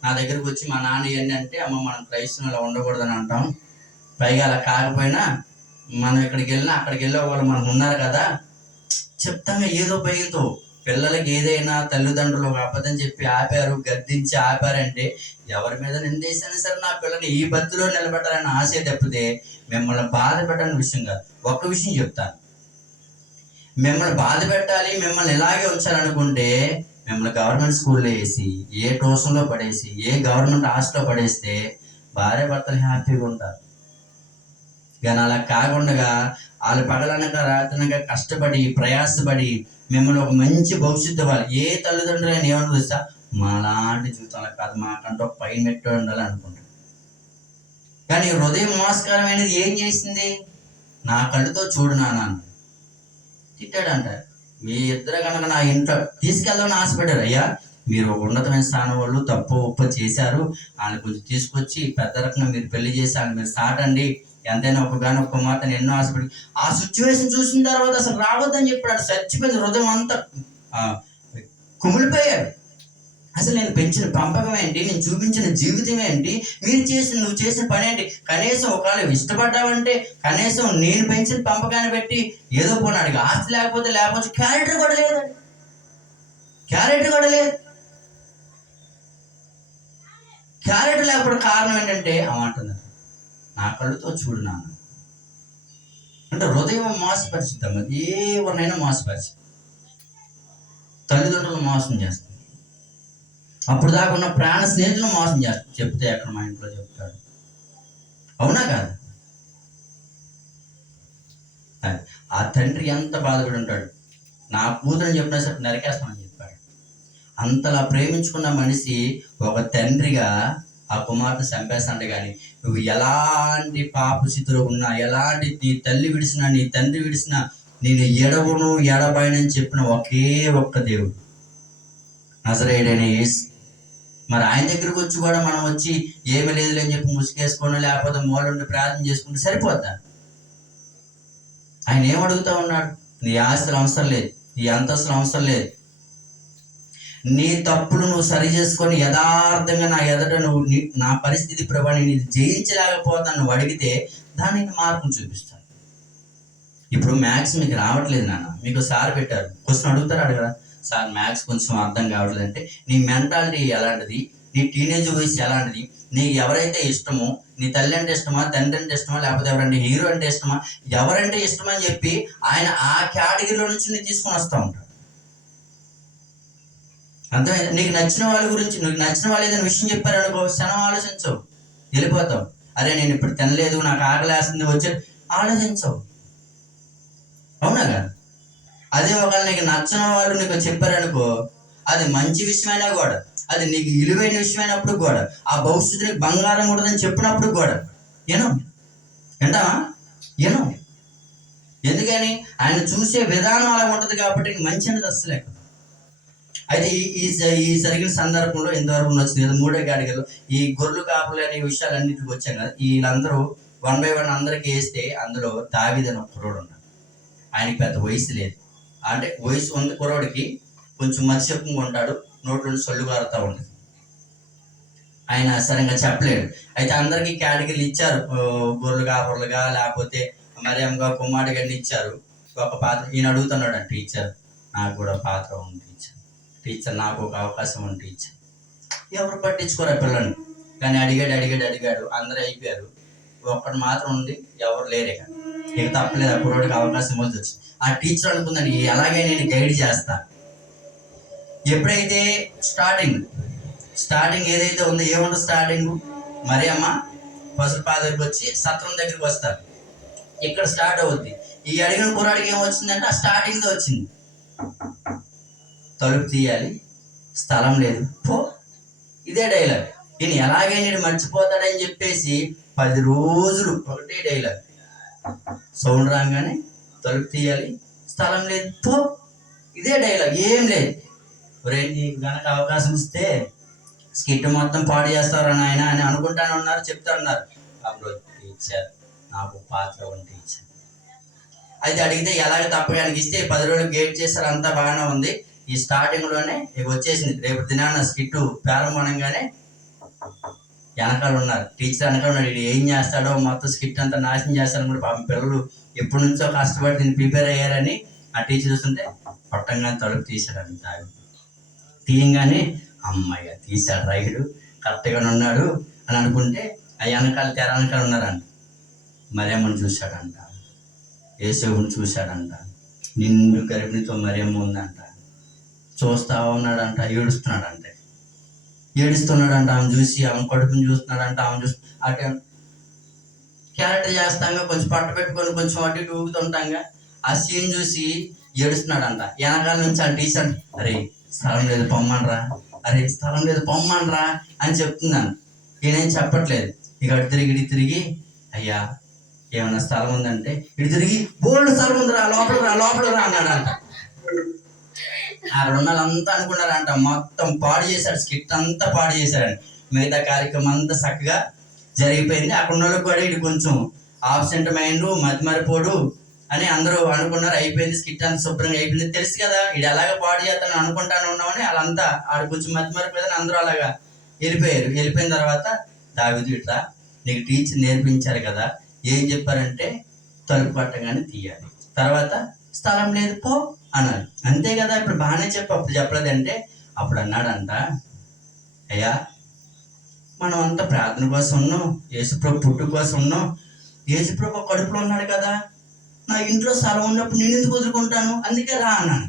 నా దగ్గరకు వచ్చి మా నాన్న ఇవన్నీ అంటే అమ్మ మనం క్రైస్తవులు ఉండకూడదని అంటాం, పైగా అలా కాకపోయినా మనం ఎక్కడికి వెళ్ళినా అక్కడికి వెళ్ళే వాళ్ళు మనకు ఉన్నారు కదా చెప్తామే ఏదో భయంతో. పిల్లలకి ఏదైనా తల్లిదండ్రులు ఒక అబద్ధం చెప్పి ఆపారు, గద్దించి ఆపారంటే ఎవరి మీద నిందేసినా సరే నా పిల్లల్ని ఈ బతిలో నిలబెట్టాలని ఆశే తప్పితే మిమ్మల్ని బాధ పెట్టని విషయం కాదు. ఒక్క విషయం చెప్తాను, మిమ్మల్ని బాధ పెట్టాలి, మిమ్మల్ని ఇలాగే ఉంచాలనుకుంటే మిమ్మల్ని గవర్నమెంట్ స్కూల్లో వేసి ఏ ట్యూషన్లో పడేసి ఏ గవర్నమెంట్ హాస్టల్లో పడేస్తే భార్య భర్తలు హ్యాపీగా ఉంటారు. కానీ అలా కాకుండా వాళ్ళు పగలనక రాత్రనక కష్టపడి ప్రయాసపడి మిమ్మల్ని ఒక మంచి భవిష్యత్తు ఇవ్వాలి. ఏ తల్లిదండ్రులైనా ఏమన్నా చూస్తా మాలాంటి జీవితంలో కాదు, మాకంటూ ఒక పైన మెట్టు ఉండాలి అనుకుంటారు. కానీ హృదయం మోసకరమైనది ఏం చేసింది? నా కళ్ళుతో చూడు నాన్న తిట్టాడంట. మీ ఇద్దరు కనుక నా ఇంట్లో తీసుకెళ్దామని ఆశపడ్డారు. అయ్యా మీరు ఒక ఉన్నతమైన స్థానం వాళ్ళు తప్పు ఉప్పు చేశారు, ఆయన కొంచెం తీసుకొచ్చి పెద్ద రకంగా మీరు పెళ్లి చేసి ఆయన మీరు సాటండి, ఎంతైనా ఒక మాటని ఎన్నో ఆశపడి ఆ సిచ్యువేషన్ చూసిన తర్వాత అసలు రావద్దని చెప్పాడు. చచ్చిపోయింది, హృదయం అంతా కుమిలిపోయాడు. అసలు నేను పెంచిన పెంపకం ఏంటి, నేను చూపించిన జీవితం ఏంటి, నువ్వు చేసిన పని ఏంటి, కనీసం ఒకవేళ ఇష్టపడ్డావంటే కనీసం నేను పెంచిన పెంపకాన్ని పెట్టి ఏదో పోనాడు. ఆస్తి లేకపోతే క్యారెక్టర్ కూడా లేదండి, క్యారెక్టర్ లేకపోతే కారణం ఏంటంటే అమ్మంటుంది నా కళ్ళుతో చూడు నాన్న. అంటే హృదయం మోసపరిచిద్దాం, ఎవరినైనా మోసపరిచి తల్లిదండ్రులు మోసం చేస్తాం, అప్పుడు దాకా ఉన్న ప్రాణ స్నేహితులు మోసం చేస్తాడు. చెప్తే అక్కడ మా ఇంట్లో చెప్తాడు, అవునా కాదు? ఆ తండ్రి ఎంత బాధపడి ఉంటాడు. నా కూతురని చెప్పినా సరే నరికేస్తామని చెప్పాడు. అంతలా ప్రేమించుకున్న మనిషి ఒక తండ్రిగా ఆ కుమార్తె చంపేస్తాంటే కానీ నువ్వు ఎలాంటి పాప స్థితిలో ఉన్నా, ఎలాంటి నీ తల్లి విడిచినా, నీ తండ్రి విడిచినా, నేను ఎడవును ఎడబాయనని చెప్పిన ఒకే ఒక్క దేవుడు నజరేయుడైన యేసు. మరి ఆయన దగ్గరికి వచ్చి కూడా మనం వచ్చి ఏమి లేదులే అని చెప్పి ముసుగేసుకోవడం, లేకపోతే మూలండి ప్రార్థన చేసుకుంటే సరిపోద్దా? ఆయన ఏమడుగుతా ఉన్నాడు? నీ ఆస్తులు అవసరం లేదు, నీ అంతస్తులు అవసరం లేదు, నీ తప్పులు నువ్వు సరి చేసుకొని యథార్థంగా నా ఎదుట నువ్వు నా పరిస్థితి ప్రభా నేను ఇది జయించలేకపోతాను నువ్వు అడిగితే దానికి మార్గం చూపిస్తాను. ఇప్పుడు మ్యాథ్స్ మీకు రావట్లేదు నాన్న, మీకు సార్ పెట్టారు, క్వశ్చన్ అడుగుతారు, అడగరా సార్ మ్యాథ్స్ కొంచెం అర్థం కావట్లేదు అంటే నీ మెంటాలిటీ ఎలాంటిది, నీ టీనేజ్ వయసు ఎలాంటిది, నీకు ఎవరైతే ఇష్టమో, నీ తల్లి అంటే ఇష్టమా, తండ్రి అంటే ఇష్టమా, లేకపోతే ఎవరంటే హీరో అంటే ఇష్టమా, ఎవరంటే ఇష్టమా అని చెప్పి ఆయన ఆ కేటగిరీలో నుంచి నేను తీసుకొని వస్తూ ఉంటాడు. అంతే. నీకు నచ్చిన వాళ్ళ గురించి, నీకు నచ్చిన వాళ్ళు ఏదైనా విషయం చెప్పారనుకో, క్షణం ఆలోచించవు, వెళ్ళిపోతావు. అరే నేను ఇప్పుడు తినలేదు, నాకు ఆకలి వేస్తుంది, వచ్చి ఆలోచించవు, అవునా కదా? అదే ఒకవేళ నీకు నచ్చిన వాళ్ళు నీకు చెప్పారనుకో, అది మంచి విషయమైనా కూడా, అది నీకు విలువైన విషయమైనప్పుడు కూడా, ఆ భవిష్యత్తు నీకు బంగారం కూడదని చెప్పినప్పుడు కూడా వింటావా? ఎందుకని? ఆయన చూసే విధానం అలా ఉంటుంది కాబట్టి మంచి అనేది అస్సలే. అయితే ఈ జరిగిన సందర్భంలో ఇంతవరకు వచ్చింది కదా, 3వ కేటగిరీలో ఈ గొర్రెలు కాపులు అనే విషయాలన్నింటికి వచ్చాం కదా. వీళ్ళందరూ 1 by 1 అందరికి వేస్తే అందులో దావీదు అనే కుర్రోడు ఉన్నాడు. ఆయనకి పెద్ద వయసు లేదు, అంటే వయసు ఉంది కుర్రోడికి, కొంచెం మత్స్యకంగా ఉంటాడు, నోట్లో సొల్లు కారుతూ ఉంటుంది. ఆయన సరిగ్గా చెప్పలేడు. అయితే అందరికీ కేటగిరీలు ఇచ్చారు, గొర్రెలు కాపురులుగా, లేకపోతే మరియమ్మగా, కుమారుడిగా ఇచ్చారు. ఒక పాత్ర ఈయన అడుగుతున్నాడు, టీచర్ నాకు కూడా పాత్ర ఉంది, టీచర్ నాకు ఒక అవకాశం ఉంది టీచర్. ఎవరు పట్టించుకోరు ఆ పిల్లని, కానీ అడిగాడు, అందరూ అయిపోయారు, ఒక్కడు మాత్రం ఉంది, ఎవరు లేరే. ఇక తప్పలేదు, ఆ కుర్రోడికి అవకాశం వచ్చింది. ఆ టీచర్ అనుకుందని ఎలాగే నేను గైడ్ చేస్తా. ఎప్పుడైతే స్టార్టింగ్ ఏదైతే ఉందో, ఏముంటుంది స్టార్టింగ్, మరియమ్మ పసుపు పాదరికి వచ్చి సత్రం దగ్గరికి వస్తారు, ఇక్కడ స్టార్ట్ అవుద్ది. ఈ అడిగిన కుర్రాడికి ఏమొచ్చిందంటే ఆ స్టార్టింగ్తో వచ్చింది, తలుపు తీయాలి, స్థలం లేదు, పో. ఇదే డైలాగ్. ఈయన ఎలాగే నేను మర్చిపోతాడని చెప్పేసి 10 రోజులు ఒకటే డైలాగ్. సౌండ్ రాగానే తలుపు తీయాలి, స్థలం లేదు, పో. ఇదే డైలాగ్, ఏం లేదు. నీకు కనుక అవకాశం ఇస్తే స్కిట్ మొత్తం పాడు చేస్తారు ఆయన అని అనుకుంటానే ఉన్నారు, చెప్తా ఉన్నారు. అప్పుడు టీచర్ నాకు పాత్ర ఉంటే టీచర్. అయితే అడిగితే ఎలాగ తప్పడానికి ఇస్తే 10 రోజులు గేట్ చేస్తారు, అంతా బాగానే ఉంది. ఈ స్టార్టింగ్లోనే ఇక వచ్చేసింది, రేపు దినాన స్కిట్ ప్రారంభంగానే వెనకాల ఉన్నారు, టీచర్ వెనకాల ఉన్నాడు. ఇది ఏం చేస్తాడో, మొత్తం స్కిట్ అంతా నాశనం చేస్తాడని కూడా పాపం పిల్లలు ఎప్పటి నుంచో కష్టపడి దీన్ని ప్రిపేర్ అయ్యారని ఆ టీచర్ చూస్తుంటే పట్టంగానే తలుపు తీశాడంట. తీయంగానే అమ్మాయిగా తీశాడు, రైడు కరెక్ట్గానే ఉన్నాడు అని అనుకుంటే ఆ వెనకాల తెర వెనకాల ఉన్నారంట. మరియమ్మని చూశాడంట, యేసుని చూశాడంట, నిండు గర్భిణితో మరియమ్మ ఉందంట, చూస్తా ఉన్నాడంట, ఏడుస్తున్నాడంట. ఆమె చూసి, ఆమె కడుపుని చూస్తున్నాడంట, ఆమె చూసి అటు క్యారెక్టర్ చేస్తాంగా, కొంచెం పట్టు పెట్టుకొని కొంచెం అటు ఇటు ఊగుతుంటాంగా, ఆ సీన్ చూసి ఏడుస్తున్నాడంట. వెనకాల నుంచి ఆ టీచర్ అరే స్థలం లేదు పొమ్మనరా అని చెప్తున్నాను. ఈయనేం చెప్పట్లేదు. ఇక అటు తిరిగి అయ్యా ఏమన్నా స్థలం ఉందంటే ఇటు తిరిగి బోల్డ్ స్థలం ఉందిరా, లోపల రా అన్నాడంట. వాళ్ళంతా అనుకున్నారంట మొత్తం పాడు చేశాడు, స్కిట్ అంతా పాడు చేశాడండి. మిగతా కార్యక్రమం అంతా చక్కగా జరిగిపోయింది. అక్కడ ఉన్న వాళ్ళకి కూడా ఇటు కొంచెం ఆబ్సెంట్ మైండ్, మతిమరిపోడు అని అందరూ అనుకున్నారు. అయిపోయింది, స్కిట్ అంతా శుభ్రంగా అయిపోయింది. తెలుసు కదా ఇది ఎలాగ పాడు చేస్తాను అనుకుంటానే ఉన్నామని వాళ్ళంతా ఆడు కొంచెం మతిమరిపోయిందని అందరూ అలాగా వెళ్ళిపోయారు. వెళ్ళిపోయిన తర్వాత దావీదు ఇట్లా నీకు టీచర్ నేర్పించారు కదా, ఏం చెప్పారంటే తలుపు పట్టగానే తీయాలి, తర్వాత స్థలం లేదు పో అన్నారు. అంతే కదా, ఇప్పుడు బాగానే అప్పుడు చెప్పలేదంటే అప్పుడు అన్నాడంట, అయ్యా మనం అంతా ప్రార్థన కోసం ఉన్నాం, యేసుప్రభు పుట్టు కోసం ఉన్నాం, యేసుప్రభు కడుపులో ఉన్నాడు కదా, నా ఇంట్లో స్థలం ఉన్నప్పుడు నేను ఎందుకు వదులుకుంటాను, అందుకే రా అన్నాను.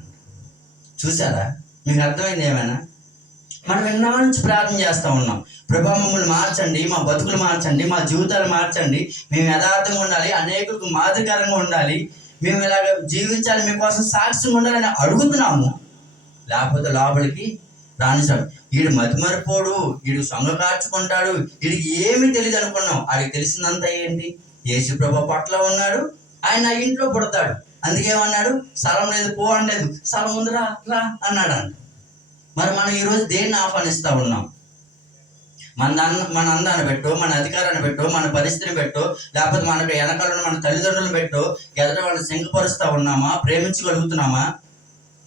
చూసారా, మీకు అర్థమైంది ఏమైనా? మనం ఎన్నో నుంచి ప్రార్థన చేస్తూ ఉన్నాం, ప్రభా మమ్మల్ని మార్చండి, మా బతుకులు మార్చండి, మా జీవితాలు మార్చండి, మేము యథార్థంగా ఉండాలి, అనేకులకు మాదిరికరంగా ఉండాలి, మేము ఇలాగ జీవించాలి, మీకోసం సాక్ష్యం ఉండాలని అడుగుతున్నాము. లేకపోతే లోపలికి రానిస్తాడు. వీడు మతిమరిపోడు, వీడు సొంగ కార్చుకుంటాడు, వీడికి ఏమీ తెలియదు అనుకున్నాం. ఆడికి తెలిసిందంతా ఏంటి? యేసుప్రభు పట్ల ఉన్నాడు, ఆయన నా ఇంట్లో పుడతాడు, అందుకేమన్నాడు? స్థలం లేదు, పో అనలేదు, స్థలం ఉంది, రా రా అన్నాడు అంట. మరి మనం ఈరోజు దేన్ని ఆహ్వానిస్తూ ఉన్నాం? మన అందాన్ని పెట్టో, మన అధికారాన్ని పెట్టో, మన పరిస్థితిని పెట్టో, లేకపోతే మనకు వెనకాలను మన తల్లిదండ్రులను పెట్టో ఎదుట వాళ్ళని సింగపరుస్తూ ఉన్నామా? ప్రేమించగలుగుతున్నామా?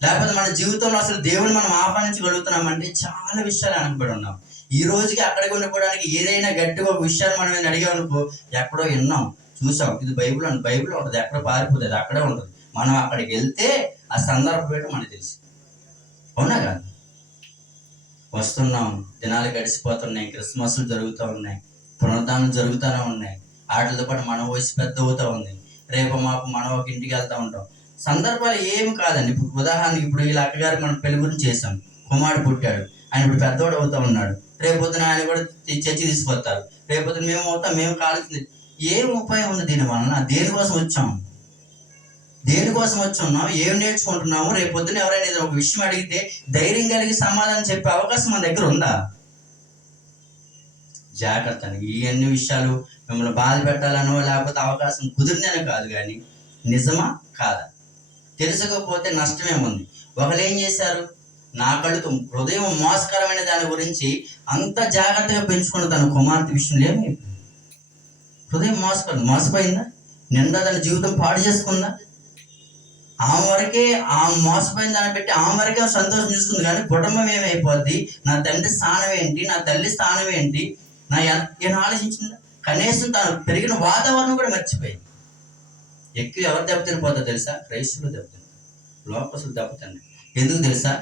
లేకపోతే మన జీవితంలో అసలు దేవుని మనం ఆహ్వానించగలుగుతున్నామంటే చాలా విషయాలు వెనకబడి ఉన్నాం. ఈ రోజుకి అక్కడికి ఉండిపోవడానికి ఏదైనా గట్టిగా ఒక విషయాన్ని మనం ఏదైనా అడిగామనుకో, ఎక్కడో విన్నాం, చూసాం, ఇది బైబిల్ ఉంటుంది, ఎక్కడ పారిపోతుంది, అక్కడే ఉంటుంది. మనం అక్కడికి వెళ్తే ఆ సందర్భం ఏంటో మనకు తెలుసు. అవునా కాదు? వస్తున్నాం, దినాలు గడిచిపోతున్నాయి, క్రిస్మస్లు జరుగుతూ ఉన్నాయి, పునరుద్ధానం జరుగుతూనే ఉన్నాయి, వాటితో పాటు మన వయసు పెద్ద అవుతూ ఉంది. రేపు మాపు మనం ఒక ఇంటికి వెళ్తూ ఉంటాం. సందర్భాలు ఏమి కాదండి. ఇప్పుడు ఉదాహరణకి ఇప్పుడు వీళ్ళ అక్కగారికి మనం పెళ్లి గురించి చేసాం, కుమారుడు పుట్టాడు, ఆయన ఇప్పుడు పెద్దవాడు అవుతూ ఉన్నాడు. రేపొద్దున ఆయన కూడా చర్చి తీసుకొస్తారు, రేపొద్దున మేము అవుతాం, మేము కాలుతుంది. ఏం ఉపాయం ఉంది దీని వలన? దేనికోసం వచ్చాం? దేనికోసం వచ్చి ఉన్నాం? ఏం నేర్చుకుంటున్నాము? రేపొద్దున ఎవరైనా ఒక విషయం అడిగితే ధైర్యం కలిగి సమాధానం చెప్పే అవకాశం మన దగ్గర ఉందా? జాగ్రత్త అండి. ఈ అన్ని విషయాలు మిమ్మల్ని బాధ పెట్టాలనో లేకపోతే అవకాశం కుదిరిందనో కాదు, కానీ నిజమా కాదా తెలుసుకోకపోతే నష్టమేముంది? ఒకరు ఏం చేశారు? నా కళ్ళుతో హృదయం మోసకరమైన దాని గురించి అంత జాగ్రత్తగా పెంచుకున్న తన కుమార్తె విషయంలో ఏమి హృదయం మోసపోయిందా? నిండా తన జీవితం పాడు చేసుకుందా? ఆమె వరకే ఆమె మోసపోయిన దాన్ని పెట్టి ఆమె వరకే సంతోషం చూసుకుంది, కానీ కుటుంబం ఏమైపోద్ది? నా తండ్రి స్థానం ఏంటి, నా తల్లి స్థానం ఏంటి, నేను ఆలోచించిందా? కనీసం తను పెరిగిన వాతావరణం కూడా మర్చిపోయింది. ఎక్కువ ఎవరు దెబ్బతినిపోతుందో తెలుసా? క్రైస్తవులు దెబ్బతిని, లోకస్తులు దెబ్బతిండి. ఎందుకు తెలుసా?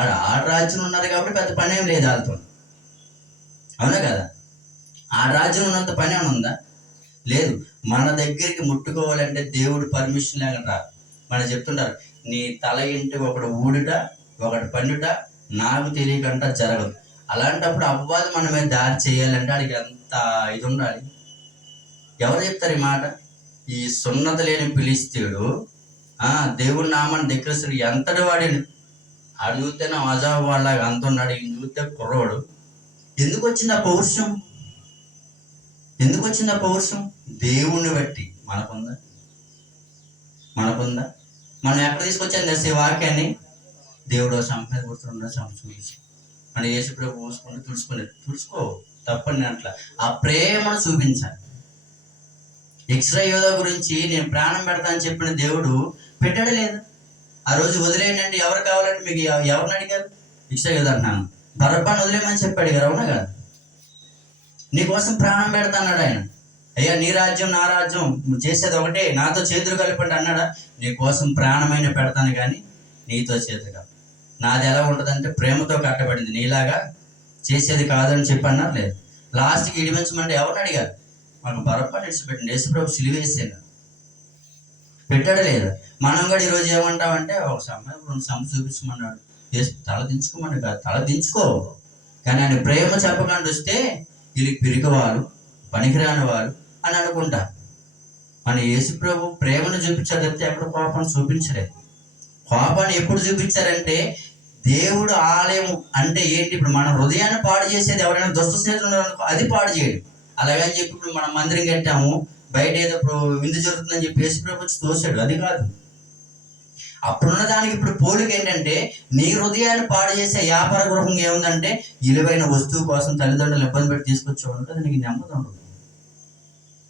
ఆడ రాజ్యం ఉన్నారు కాబట్టి పెద్ద పని ఏం లేదు వాళ్ళతో. అవునా కదా? ఆ రాజ్యం ఉన్నంత పని ఏమైనా ఉందా? లేదు. మన దగ్గరికి ముట్టుకోవాలంటే దేవుడు పర్మిషన్ లేకుండా రాదు. మనం చెప్తుంటారు, నీ తల ఇంటి ఒకడు ఊడుట ఒకటి పండుట నాకు తెలియకుండా జరగదు. అలాంటప్పుడు అవ్వాలి మన మీద దాడి చేయాలంటే అడిగి అంత ఇది ఉండాలి. ఎవరు చెప్తారు ఈ మాట? ఈ సున్నత లేని ఫిలిష్తీయుడు దేవుడి నామాన్ని దగ్గర ఎంతటి వాడిని ఆడు చూస్తే నా అజాబ్ వాళ్ళగా అంత ఉన్నాడు, ఈయన చూస్తే కుర్రోడు. ఎందుకు వచ్చింది ఆ పౌరుషం? ఎందుకు వచ్చింది ఆ పౌరుషం? దేవుణ్ణి బట్టి. మనకుందా? మనం ఎక్కడ తీసుకొచ్చాను తెలిసి ఈ వాక్యాన్ని? దేవుడు సంపద గుర్తుండ చూపించి మన యేసుప్రభు పోసుకుంటూ తుడుచుకో తప్పని అట్లా ఆ ప్రేమను చూపించాలి. ఎక్స్ట్రా యోధా గురించి నేను ప్రాణం పెడతానని చెప్పిన దేవుడు పెట్టాడు లేదా? ఆ రోజు వదిలేయండి, ఎవరు కావాలంటే మీకు ఎవరిని అడిగారు? ఎక్స్ట్రా యోధా అంటున్నాను, బరబ్బాను వదిలేయమని చెప్పాడు కదా. అవునా కదా? నీకోసం ప్రాణం పెడతాన్నాడు ఆయన. అయ్యా నీ రాజ్యం నా రాజ్యం చేసేది ఒకటే, నాతో చేతులు కలిపండి అన్నాడా? నీకోసం ప్రాణమైన పెడతాను కానీ నీతో చేతులు. నాది ఎలా ఉంటుందంటే ప్రేమతో కట్టబడింది, నీలాగా చేసేది కాదని చెప్పి అన్నారు లేదు. లాస్ట్కి ఇడిపించమంటే ఎవరిని అడిగారు? మాకు బరబ్బాను ఇడిచిపెట్టండి, యేసుప్రభు సిలువేసాను పెట్టాడు లేదా? మనం కూడా ఈరోజు ఏమంటామంటే ఒక సమయం 2 సమ చూపించమన్నాడు, తల దించుకోమని కాదు, తల దించుకో, కానీ ఆయన ప్రేమ చెప్పకుండా వస్తే వీళ్ళకి పిరికివాళ్ళు పనికిరాని వాళ్ళు అని అనుకుంటా. మన యేసుప్రభు ప్రేమను చూపించారు తప్పితే ఎక్కడ కోపాన్ని చూపించలేదు. కోపాన్ని ఎప్పుడు చూపించారంటే దేవుడు ఆలయం అంటే ఏంటి? ఇప్పుడు మన హృదయాన్ని పాడు చేసేది ఎవరైనా దుష్ట స్నేహితులు ఉన్నారనుకో, అది పాడు చేయడు. అలాగని చెప్పి ఇప్పుడు మనం మందిరం కట్టాము, బయట ఏదో విందు జరుగుతుందని చెప్పి యేసుప్రభు వచ్చి తోసాడు, అది కాదు. అప్పుడున్న దానికి ఇప్పుడు పోలిక ఏంటంటే, నీ హృదయాన్ని పాడు చేసే వ్యాపార గృహం ఏముందంటే విలువైన వస్తువు కోసం తల్లిదండ్రులు ఇబ్బంది పెట్టి తీసుకొచ్చేవాడు కదా, నీకు నెమ్మది ఉండదు.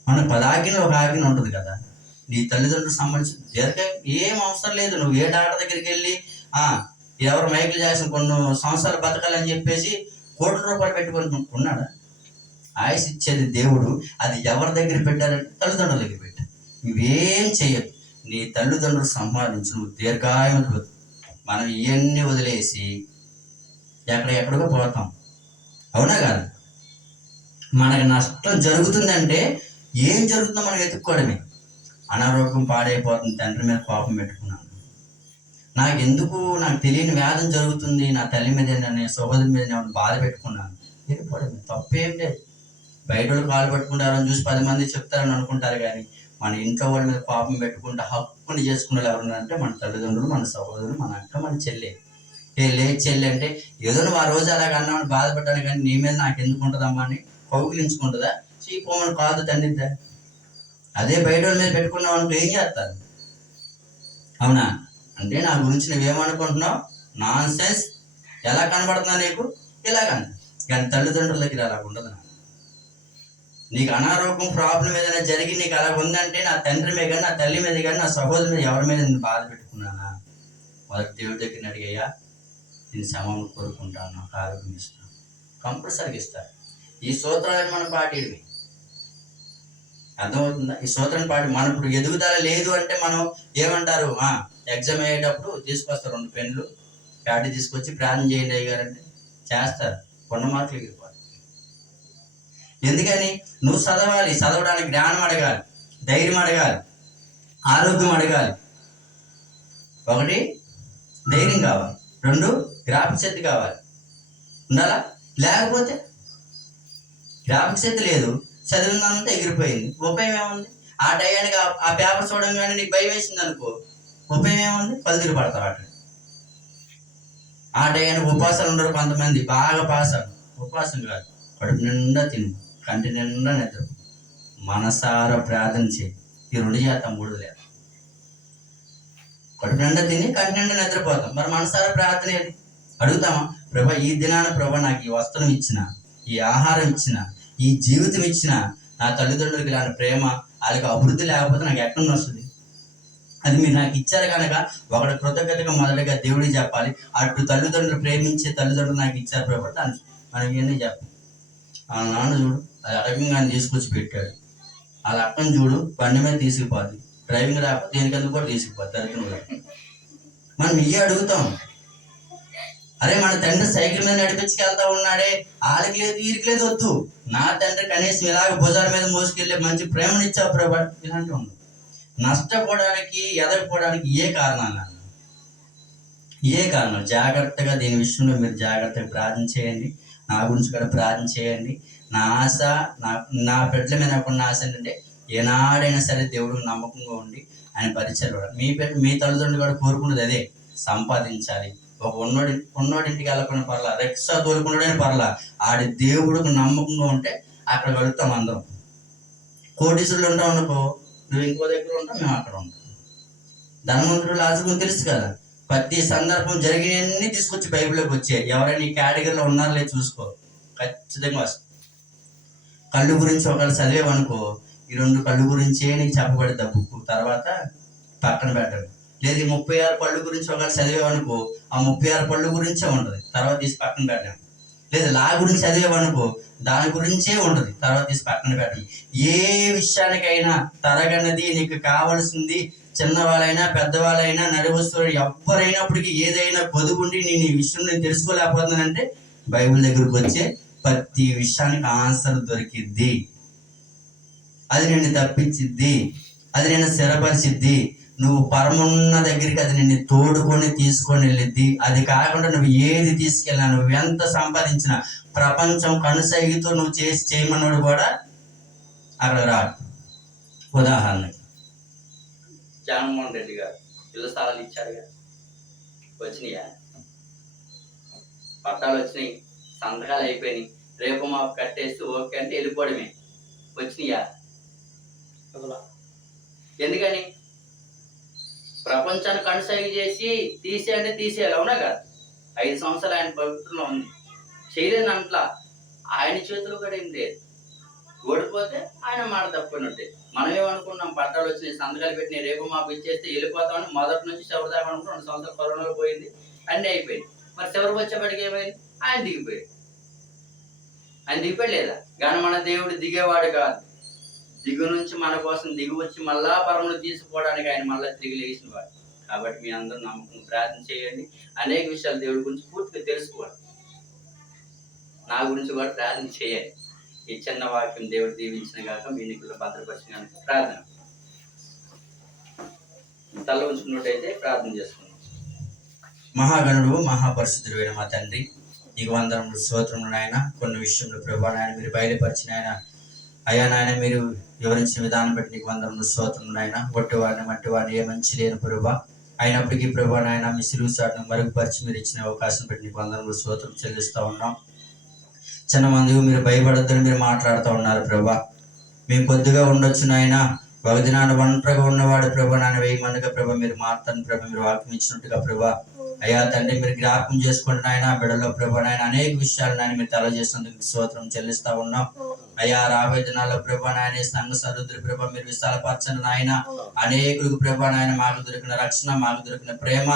మనకు 10 ఆజ్ఞలు ఒక ఆజ్ఞ ఉంటుంది కదా. నీ తల్లిదండ్రులకు సంబంధించి ఏం అవసరం లేదు. నువ్వు ఏ డాక్టర్ దగ్గరికి వెళ్ళి ఎవరు మైకిల్ జాక్సన్ కొన్ని సంవత్సరాలు బతకాలని చెప్పేసి కోట్ల రూపాయలు పెట్టుకొని ఉన్నాడా? ఆయుష్ ఇచ్చేది దేవుడు. అది ఎవరి దగ్గర పెట్టారంటే తల్లిదండ్రుల దగ్గర పెట్టారు. నువ్వేం చెయ్యదు, నీ తల్లిదండ్రులు సంపాదించు, నువ్వు దీర్ఘాయువులు. మనం ఇవన్నీ వదిలేసి ఎక్కడికో పోతాం. అవునా కాదు? మనకు నష్టం జరుగుతుందంటే ఏం జరుగుతుందో మనం వెతుక్కోవడమే. అనారోగ్యం పాడైపోతుంది, తండ్రి మీద కోపం పెట్టుకున్నాను, నాకు తెలియని వ్యాధం జరుగుతుంది, నా తల్లి మీద నేను సహోదరి మీద నేను బాధ పెట్టుకున్నాను, వెళ్ళిపోవడమే. తప్పేం లేదు. బయట వాళ్ళు కాలు పట్టుకుంటారని చూసి 10 మంది చెప్తారని అనుకుంటారు, కానీ మన ఇంట్లో వాళ్ళ మీద కోపం పెట్టుకుంటే హక్కుని చేసుకునే వాళ్ళు ఎవరున్నారంటే మన తల్లిదండ్రులు, మన సహోదరులు, మన అక్క, మన చెల్లి. లేదు చెల్లి అంటే ఏదో నువ్వు ఆ రోజు అలాగ అన్నామని బాధపడ్డాను కానీ నీ మీద నాకు ఎందుకు ఉంటుందమ్మా అని కౌగిలించుకుంటుందా? చీపోమని కాదు తండ్రిద్దా. అదే బయట వాళ్ళ మీద పెట్టుకున్నావు అనుకో ఏం చేస్తారు? అవునా? అంటే నా గురించి నువ్వేమనుకుంటున్నావు? Nonsense. ఎలా కనబడుతున్నా నీకు? ఇలాగంట. కానీ తల్లిదండ్రుల దగ్గర అలా ఉండదు. నీకు అనారోగ్యం ప్రాబ్లం ఏదైనా జరిగి నీకు అలా ఉందంటే నా తండ్రి మీద కానీ, నా తల్లి మీద కానీ, నా సహోదరు మీద ఎవరి మీద నేను బాధ పెట్టుకున్నానా? మొదటి దేవుడి దగ్గర అడిగయ్యా, నేను క్షమను కోరుకుంటాను, నాకు ఆరోగ్యం ఇస్తాను. కంపల్సరీగా ఇస్తాడు. ఈ సూత్రాలను మనం పాటివి అర్థమవుతుందా? ఈ సూత్రం పాటి మనం ఇప్పుడు ఎదుగుదల లేదు అంటే మనం ఏమంటారు? ఎగ్జామ్ అయ్యేటప్పుడు తీసుకొస్తారు 2 పెన్నులు ప్యాడ్ తీసుకొచ్చి ప్రార్థన చేయండి అయ్యారంటే చేస్తారు. 100 మార్కులు ఎగిరిపోతాయి. ఎందుకని? నువ్వు చదవాలి. చదవడానికి జ్ఞానం అడగాలి, ధైర్యం అడగాలి, ఆరోగ్యం అడగాలి. 1 ధైర్యం కావాలి, 2 జ్ఞాపక శక్తి కావాలి. ఉండాలా? లేకపోతే జ్ఞాపక శక్తి లేదు, చదివినంతా ఎగిరిపోయింది, ఉపయోగం ఏముంది? ఆ టయానికి ఆ పేపర్ చూడంగానే నీకు భయం వేసింది అనుకో, ఉపయోగం ఏముంది? పలుగురు పడతావు అట్లా. ఆ టయానికి ఉపవాసాలు ఉండరు కొంతమంది, బాగా పాసాలు. ఉపవాసం కాదు, కడుపు నిండా తిను, కంటి నిండా నిద్ర, మనసారా ప్రార్థన చేయి. ఈ 2 చేస్తాం, 3 లేదు. కడుపు నిండా తిని కంటి నిండా నిద్రపోతాం. మరి మనసారా ప్రార్థన ఏది? అడుగుతామా? ప్రభా ఈ దినాన ప్రభా నాకు ఈ వస్త్రం ఇచ్చిన, ఈ ఆహారం ఇచ్చిన, ఈ జీవితం ఇచ్చిన నా తల్లిదండ్రులకి ఇలాంటి ప్రేమ, వాళ్ళకి అభివృద్ధి లేకపోతే నాకు ఎక్కడ వస్తుంది? అది మీరు నాకు ఇచ్చారు కనుక ఒకటి కృతజ్ఞతగా మొదలుగా దేవుడికి చెప్పాలి. అటు తల్లిదండ్రులు ప్రేమించే తల్లిదండ్రులు నాకు ఇచ్చారు ప్రభు దాన్ని మనం ఇవన్నీ చెప్పాలి. వాళ్ళ నాన్న చూడు, అది అడగంగానే తీసుకొచ్చి పెట్టాడు. వాళ్ళ అక్కను చూడు, బండి మీద తీసుకుపోద్ది, డ్రైవింగ్ రాకపోతే దేనికందుకు కూడా తీసుకుపోద్ది. దరిద్రంగా మనం ఇవే అడుగుతాం. అరే మన తండ్రి సైకిల్ మీద నడిపించుకెళ్తా ఉన్నాడే, వాళ్ళకి లేదు వీరికి లేదు, వద్దు. నా తండ్రి కనీసం ఇలాగ భుజాల మీద మోసుకెళ్ళే మంచి ప్రేమనిచ్చావు ప్రభు. ఇలాంటివి ఉండవు. నష్టపోవడానికి, ఎదగపోవడానికి ఏ కారణాలు? ఏ కారణం? జాగ్రత్తగా దీని విషయంలో మీరు జాగ్రత్తగా ప్రార్థన చేయండి. నా గురించి కూడా ప్రార్థన చేయండి. నా ఆశ, నా బిడ్డల మీద నాకున్న ఆశ ఏంటంటే ఏనాడైనా సరే దేవుడికి నమ్మకంగా ఉండి ఆయన పరిచయం. మీ తల్లిదండ్రులు కూడా కోరుకున్నది అదే, సంపాదించాలి. ఒక ఉన్నోడింటికి వెళ్ళకుండా పర్లా, రిక్షా తోలుకున్నాడని పర్లా, ఆడి దేవుడికి నమ్మకంగా ఉంటే అక్కడ వెళుతాం అందరం. కోటీశ్వరులు ఉంటాం అనుకో, నువ్వు ఇంకో దగ్గర ఉంటావు, మేము అక్కడ ఉంటాం. ధనవంతుడు లాజరుకు తెలుసు కదా, ప్రతి సందర్భం జరిగినవన్నీ తీసుకొచ్చి బైబిల్లోకి వచ్చాయి. ఎవరైనా ఈ కేటగిరీలో ఉన్నారో లేదు చూసుకో, ఖచ్చితంగా వస్తుంది. కళ్ళు గురించి ఒకవేళ చదివేవనుకో, ఈ 2 కళ్ళు గురించే నీకు చెప్పబడిద్ది ఆ బుక్, తర్వాత పక్కన పెట్టండి. లేదు 36 పళ్ళు గురించి ఒకవేళ చదివేవనుకో, ఆ 36 పళ్ళు గురించే ఉంటుంది, తర్వాత తీసి పక్కన పెట్టండి. లేదు లా గురించి చదివేవనుకో, దాని గురించే ఉంటుంది, తర్వాత తీసి పక్కన పెట్టండి. ఏ విషయానికైనా తరగనది, నీకు కావలసింది, చిన్నవాళ్ళైనా పెద్దవాళ్ళైనా నడివస్తువులు ఎవరైనప్పటికీ ఏదైనా పొదుగుండి నేను ఈ విషయం నేను తెలుసుకోలేకపోతున్నానంటే బైబిల్ దగ్గరకు వచ్చే ప్రతి విషయానికి ఆన్సర్ దొరికిద్ది. అది నిన్ను తప్పించిద్ది, అది నిన్ను స్థిరపరిచిద్ది. నువ్వు పరమున్న దగ్గరికి అది నిన్ను తోడుకొని తీసుకొని వెళ్ళిద్ది. అది కాకుండా నువ్వు ఏది తీసుకెళ్ళినా, నువ్వు ఎంత సంపాదించినా, ప్రపంచం కనుసైగితో నువ్వు చేయమన్నాడు కూడా అక్కడ రాడు. ఉదాహరణకి జగన్మోహన్ రెడ్డి గారు ఇళ్ళ స్థలాలు ఇచ్చారుగా, వచ్చినాయా? పట్టాలు వచ్చినాయి, సంతకాలు అయిపోయినాయి, రేపు మాకు కట్టేసి ఓకే అంటే వెళ్ళిపోవడమే. వచ్చినాయా? ఎందుకని? ప్రపంచాన్ని కనుసైగ చేసి తీసేయాలంటే తీసేయాలి, అవునా కాదు? 5 సంవత్సరాలు ఆయన పవిత్రంలో ఉంది, చేయలేని అంట్లా. ఆయన చేతులు కూడా ఏం లేదు. ఓడిపోతే ఆయన మాట తప్పుకున్నట్టే. మనం ఏమనుకున్నాం? పట్టాలు వచ్చినాయి, సంతకాలు పెట్టినాయి, రేపు మాకు ఇచ్చేస్తే వెళ్ళిపోతామని మొదటి నుంచి చివరి దాకా అనుకున్నాం. 2 సంవత్సరాలు కరోనాలో పోయింది, అన్నీ అయిపోయింది. మరి చివరికి వచ్చేప్పటికి ఏమైంది? ఆయన దిగిపోయాడు. ఆయన దిగిపోయాడు లేదా? కానీ మన దేవుడు దిగేవాడు కాదు. దిగు నుంచి మన కోసం దిగి వచ్చి మళ్ళా పరములు తీసుకోవడానికి ఆయన మళ్ళీ తిరిగి లేచిన వాడు. కాబట్టి మీ అందరూ నమ్మకం ప్రార్థన చేయండి. అనేక విషయాలు దేవుడి గురించి పూర్తిగా తెలుసుకోండి. నా గురించి కూడా ప్రార్థన చేయండి. ఈ చిన్న వాక్యం దేవుడు దీవించిన కాక మీ నిక్కులు భద్రపరిచిన ప్రార్థన. తల ఉంచుకున్నట్టయితే ప్రార్థన చేసుకున్నాం. మహాగణుడు, మహాపరిశుద్ధుడైన మా తండ్రి, నీకు వందనములు, స్తోత్రములు నాయన. కొన్ని విషయంలో ప్రభా నాయన మీరు బయలుపరిచిన ఆయన అయ్యా నాయన మీరు వివరించిన విధానం బట్టి నీకు వందరములు స్తోత్రములు నాయన. ఒట్టివాడిని మట్టివాడిని ఏ మంచి లేని ప్రభా, అయినప్పటికీ ప్రభా నాయన మీ సిలువు చాటును మరుగుపరిచి మీరు ఇచ్చిన అవకాశం బట్టి నీకు వందరములు స్తోత్రం చెల్లిస్తూ ఉన్నాం. చిన్న మందికి మీరు భయపడొద్దని మీరు మాట్లాడుతూ ఉన్నారు ప్రభా. మేము కొద్దిగా ఉండొచ్చు నాయన, ఒక దినాన్ని ఒంటరిగా ఉన్నవాడు ప్రభా నాయన 1000 మందిగా ప్రభా మీరు మాట్లాడిన ప్రభా మీరు వాక్యం ఇచ్చినట్టుగా ప్రభా అయ్యా తండ్రి మీరు జ్ఞాపకం చేసుకోండి నాయన. బిడ్డలో ప్రభా నాయన అనేక విషయాలు నాయన మీరు తెలియజేసినందుకు స్తోత్రం చెల్లిస్తా ఉన్నాం. అయ్యా రాబోయే దినాల్లో ప్రభా నాయన సంఘ సరుద్రి ప్రభా మీరు విశాలపరచండి నాయన. అనేకులకు ప్రభా నాయన మాకు దొరికిన రక్షణ, మాకు దొరికిన ప్రేమ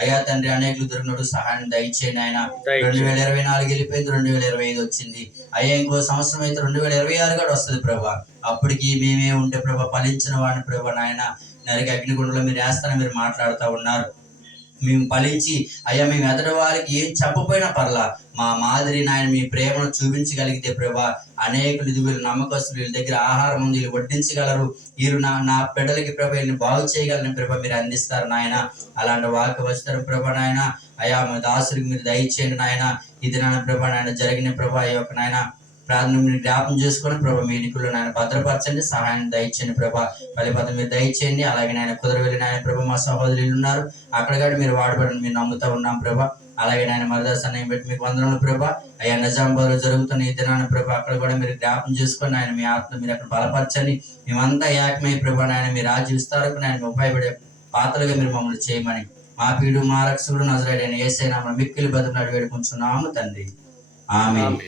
అయ్యా తండ్రి అనేకులు దొరికినట్టు సహాయం దయచేయండి ఆయన. 2024 వెళ్ళిపోయింది, 2025 వచ్చింది అయ్యా. ఇంకో సంవత్సరం అయితే 2026 కూడా వస్తుంది ప్రభా. అప్పటికి మేమే ఉంటే ప్రభా ఫలించిన వాడిని ప్రభా నాయన నరికి అగ్నిగుండంలో మీరు వేస్తానని మీరు మాట్లాడుతూ ఉన్నారు. మేము ఫలించి అయ్యా మేము ఎదటి వారికి ఏం చెప్పపోయినా పర్లా మా మాదిరి నాయన మీ ప్రేమను చూపించగలిగితే ప్రభా అనేకులు ఇది వీళ్ళు నమ్మకస్తులు, వీళ్ళ దగ్గర ఆహారం ఉంది, వీళ్ళు వడ్డించగలరు, వీరు నా బిడ్డలకి ప్రభా వీళ్ళని బాగు చేయగలని ప్రభా మీరు అందిస్తారు నాయన. అలాంటి వాక్య వస్తారు ప్రభా నాయన. అయ్యా మా దాసుడికి మీరు దయచేయండి నాయన. ఇది నాయన ప్రభా నాయన జరిగిన ప్రభా ఈ యొక్క నాయన ప్రార్థన మీరు జ్ఞాపం చేసుకొని ప్రభా మీ ఎన్నికల్లో నాయన భద్రపరచండి, సహాయం దయచేయండి ప్రభా. ఫలిపదం మీరు దయచేయండి. అలాగే నాయన కుదరవెళ్ళి నాయన ప్రభా మా సహోదరులు ఉన్నారు, అక్కడ కూడా మీరు వాడబడిని మీరు నమ్ముతూ ఉన్నాం ప్రభా. అలాగే నాయన మరదర్శనం పెట్టి మీకు వందనములు ప్రభా. అయ్యా నిజామాబాద్లో జరుగుతున్న ఈ దినాన్ని ప్రభా అక్కడ కూడా మీరు జ్ఞాపం చేసుకొని ఆయన మీ ఆత్మ మీరు అక్కడ బలపరచండి. మేమంతా ఏకమై ప్రభా నాయన మీ రాజ్య విస్తారకు నాయన ఉపయోగపడే పాత్రలుగా మీరు మమ్మల్ని చేయమని మా పీడు మా రక్షకుడు నజరేయుడైన యేసయ్య నామమున మిక్కిలి బతిమలాడి వేడుకుంటున్నాము తండ్రి. ఆమేన్.